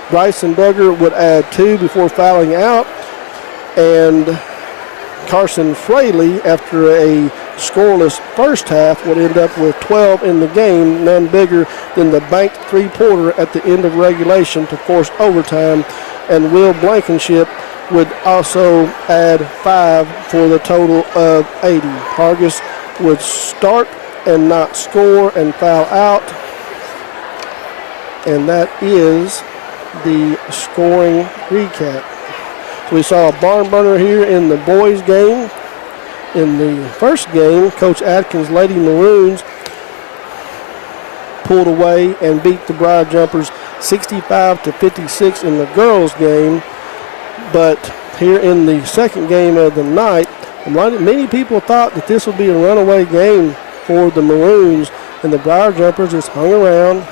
Bryson Duggar would add 2 before fouling out, and Carson Fraley, after a scoreless first half, would end up with 12 in the game, none bigger than the banked three-pointer at the end of regulation to force overtime, and Will Blankenship would also add 5 for the total of 80. Hargis would start and not score and foul out. And that is the scoring recap. So we saw a barn burner here in the boys game. In the first game, Coach Atkins' Lady Maroons pulled away and beat the Briar Jumpers 65-56 in the girls game. But here in the second game of the night, many people thought that this would be a runaway game for the Maroons, and the Briar Jumpers just hung around,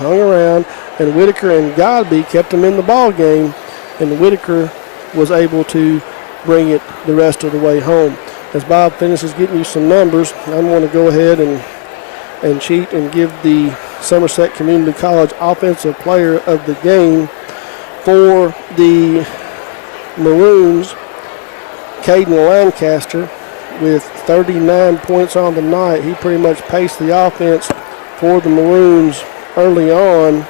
and Whitaker and Godby kept them in the ball game, and Whitaker was able to bring it the rest of the way home. As Bob finishes getting you some numbers, I'm going to go ahead and cheat and give the Somerset Community College Offensive Player of the Game. For the Maroons, Caden Lancaster with 39 points on the night. He pretty much paced the offense for the Maroons early on.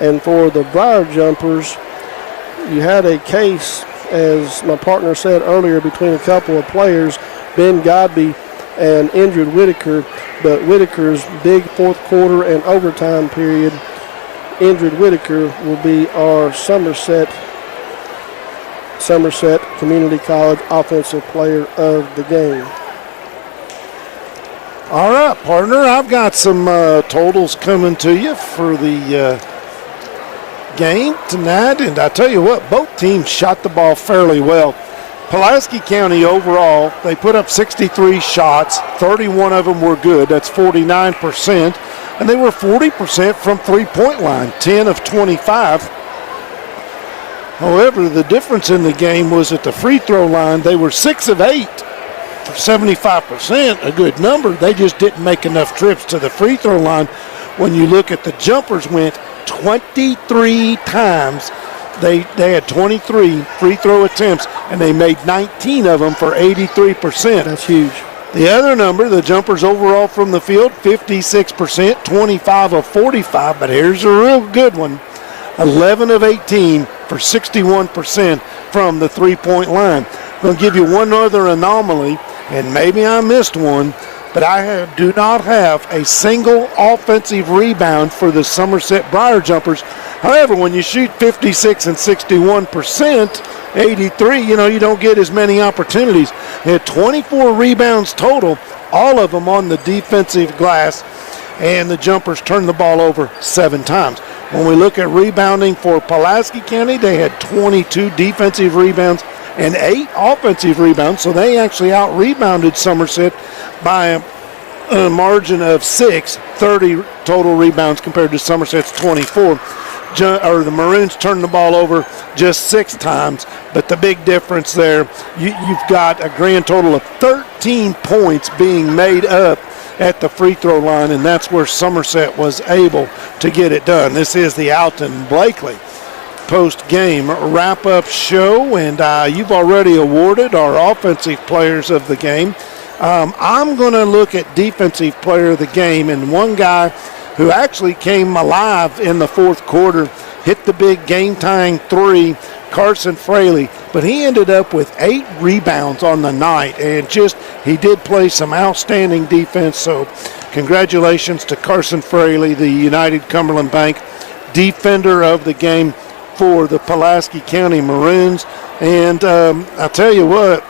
And for the Briar Jumpers, you had a case, as my partner said earlier, between a couple of players, Ben Godby and Indrid Whitaker, but Whitaker's big fourth quarter and overtime period, Indrid Whitaker will be our Somerset Community College Offensive Player of the Game. All right, partner, I've got some totals coming to you for the game tonight, and I tell you what, both teams shot the ball fairly well. Pulaski County overall, they put up 63 shots, 31 of them were good, that's 49%, and they were 40% from three-point line, 10 of 25. However, the difference in the game was at the free throw line, they were 6 of 8 for 75%, a good number. They just didn't make enough trips to the free throw line. When you look at the jumpers, went 23 times. They had 23 free throw attempts, and they made 19 of them for 83%. That's huge. The other number, the jumpers overall from the field, 56%, 25 of 45, but here's a real good one. 11 of 18 for 61% from the three-point line. I'm going to give you one other anomaly, and maybe I missed one, but I do not have a single offensive rebound for the Somerset Briar Jumpers. However, when you shoot 56 and 61%, 83, you don't get as many opportunities. They had 24 rebounds total, all of them on the defensive glass, and the Jumpers turned the ball over 7 times. When we look at rebounding for Pulaski County, they had 22 defensive rebounds and 8 offensive rebounds, so they actually out-rebounded Somerset by a margin of 6, 30 total rebounds compared to Somerset's 24. The Maroons turned the ball over just 6 times, but the big difference there, you've got a grand total of 13 points being made up at the free throw line, and that's where Somerset was able to get it done. This is the Alton Blakely post-game wrap-up show, and you've already awarded our offensive players of the game. I'm going to look at defensive player of the game, and one guy who actually came alive in the fourth quarter, hit the big game-tying 3, Carson Fraley, but he ended up with 8 rebounds on the night, and he did play some outstanding defense, so congratulations to Carson Fraley, the United Cumberland Bank defender of the game for the Pulaski County Maroons. And I'll tell you what,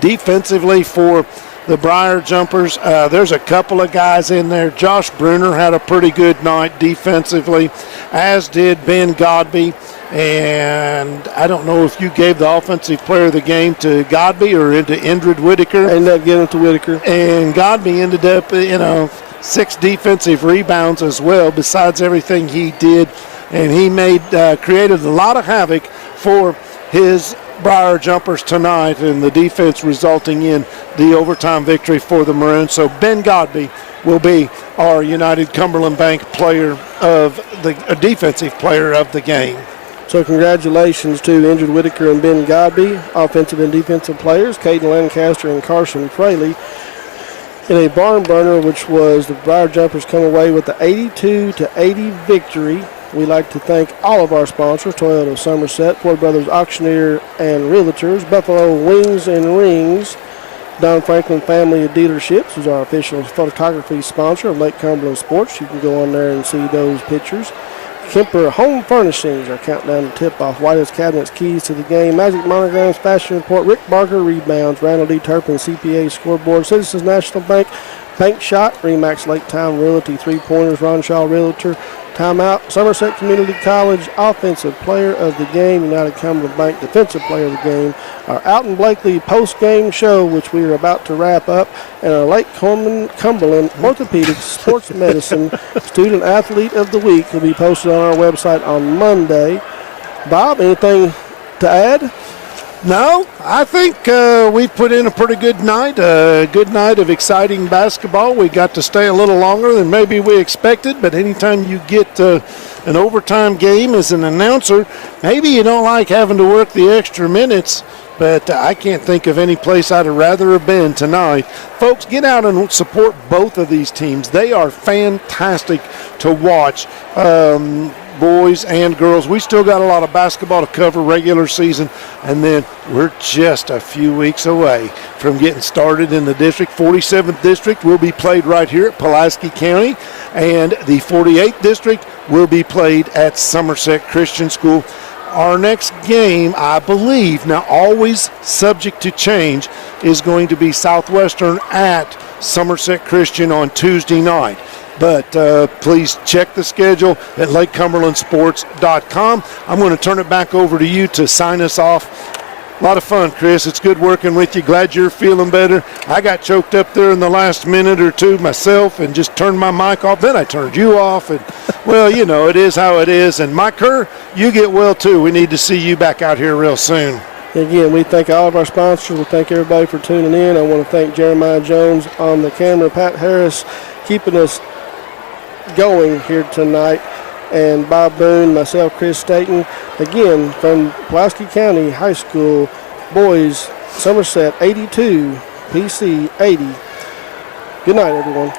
defensively for the Briar Jumpers, there's a couple of guys in there. Josh Bruner had a pretty good night defensively, as did Ben Godby. And I don't know if you gave the offensive player of the game to Godby or into Indrid Whitaker. I ended up giving it to Whitaker. And Godby ended up, 6 defensive rebounds as well, besides everything he did. And he created a lot of havoc for his Briar Jumpers tonight, and the defense resulting in the overtime victory for the Maroons. So Ben Godby will be our United Cumberland Bank defensive player of the game. So congratulations to Indrid Whitaker and Ben Godby, offensive and defensive players, Caden Lancaster and Carson Fraley. In a barn burner, which was the Briar Jumpers come away with the 82-80 victory. We'd like to thank all of our sponsors, Toyota of Somerset, Ford Brothers Auctioneer and Realtors, Buffalo Wings and Rings, Don Franklin Family of Dealerships is our official photography sponsor of Lake Cumberland Sports. You can go on there and see those pictures. Kemper Home Furnishings, our countdown to tip-off, Whitehouse Cabinets, keys to the game, Magic Monograms, Fashion Report, Rick Barker, rebounds, Randall D. Turpin, CPA, scoreboard, Citizens National Bank, Bank Shot, Remax Lake Town Realty, 3-pointers, Ron Shaw Realtor, Timeout, Somerset Community College Offensive Player of the Game, United Cumberland Bank Defensive Player of the Game, our Alton Blakely post-game show, which we are about to wrap up, and our Lake Cumberland Orthopedic Sports Medicine Student Athlete of the Week will be posted on our website on Monday. Bob, anything to add? No, I think we put in a pretty good night of exciting basketball. We got to stay a little longer than maybe we expected, but anytime you get an overtime game as an announcer, maybe you don't like having to work the extra minutes, but I can't think of any place I'd rather have been tonight. Folks, get out and support both of these teams. They are fantastic to watch. Boys and girls. We still got a lot of basketball to cover regular season, and then we're just a few weeks away from getting started in the district. 47th district will be played right here at Pulaski County, and the 48th district will be played at Somerset Christian School. Our next game, I believe, now always subject to change, is going to be Southwestern at Somerset Christian on Tuesday night. But please check the schedule at LakeCumberlandSports.com. I'm going to turn it back over to you to sign us off A lot of fun, Chris. It's good working with you. Glad you're feeling better. I got choked up there in the last minute or two myself and just turned my mic off. Then I turned you off. And, well, you know, it is how it is. And Mike Kerr, you get well, too. We need to see you back out here real soon. Again, we thank all of our sponsors. We thank everybody for tuning in. I want to thank Jeremiah Jones on the camera, Pat Harris keeping us going here tonight, and Bob Boone, myself, Chris Staten. Again, from Pulaski County High School, boys, Somerset 82, PC 80. Good night, everyone.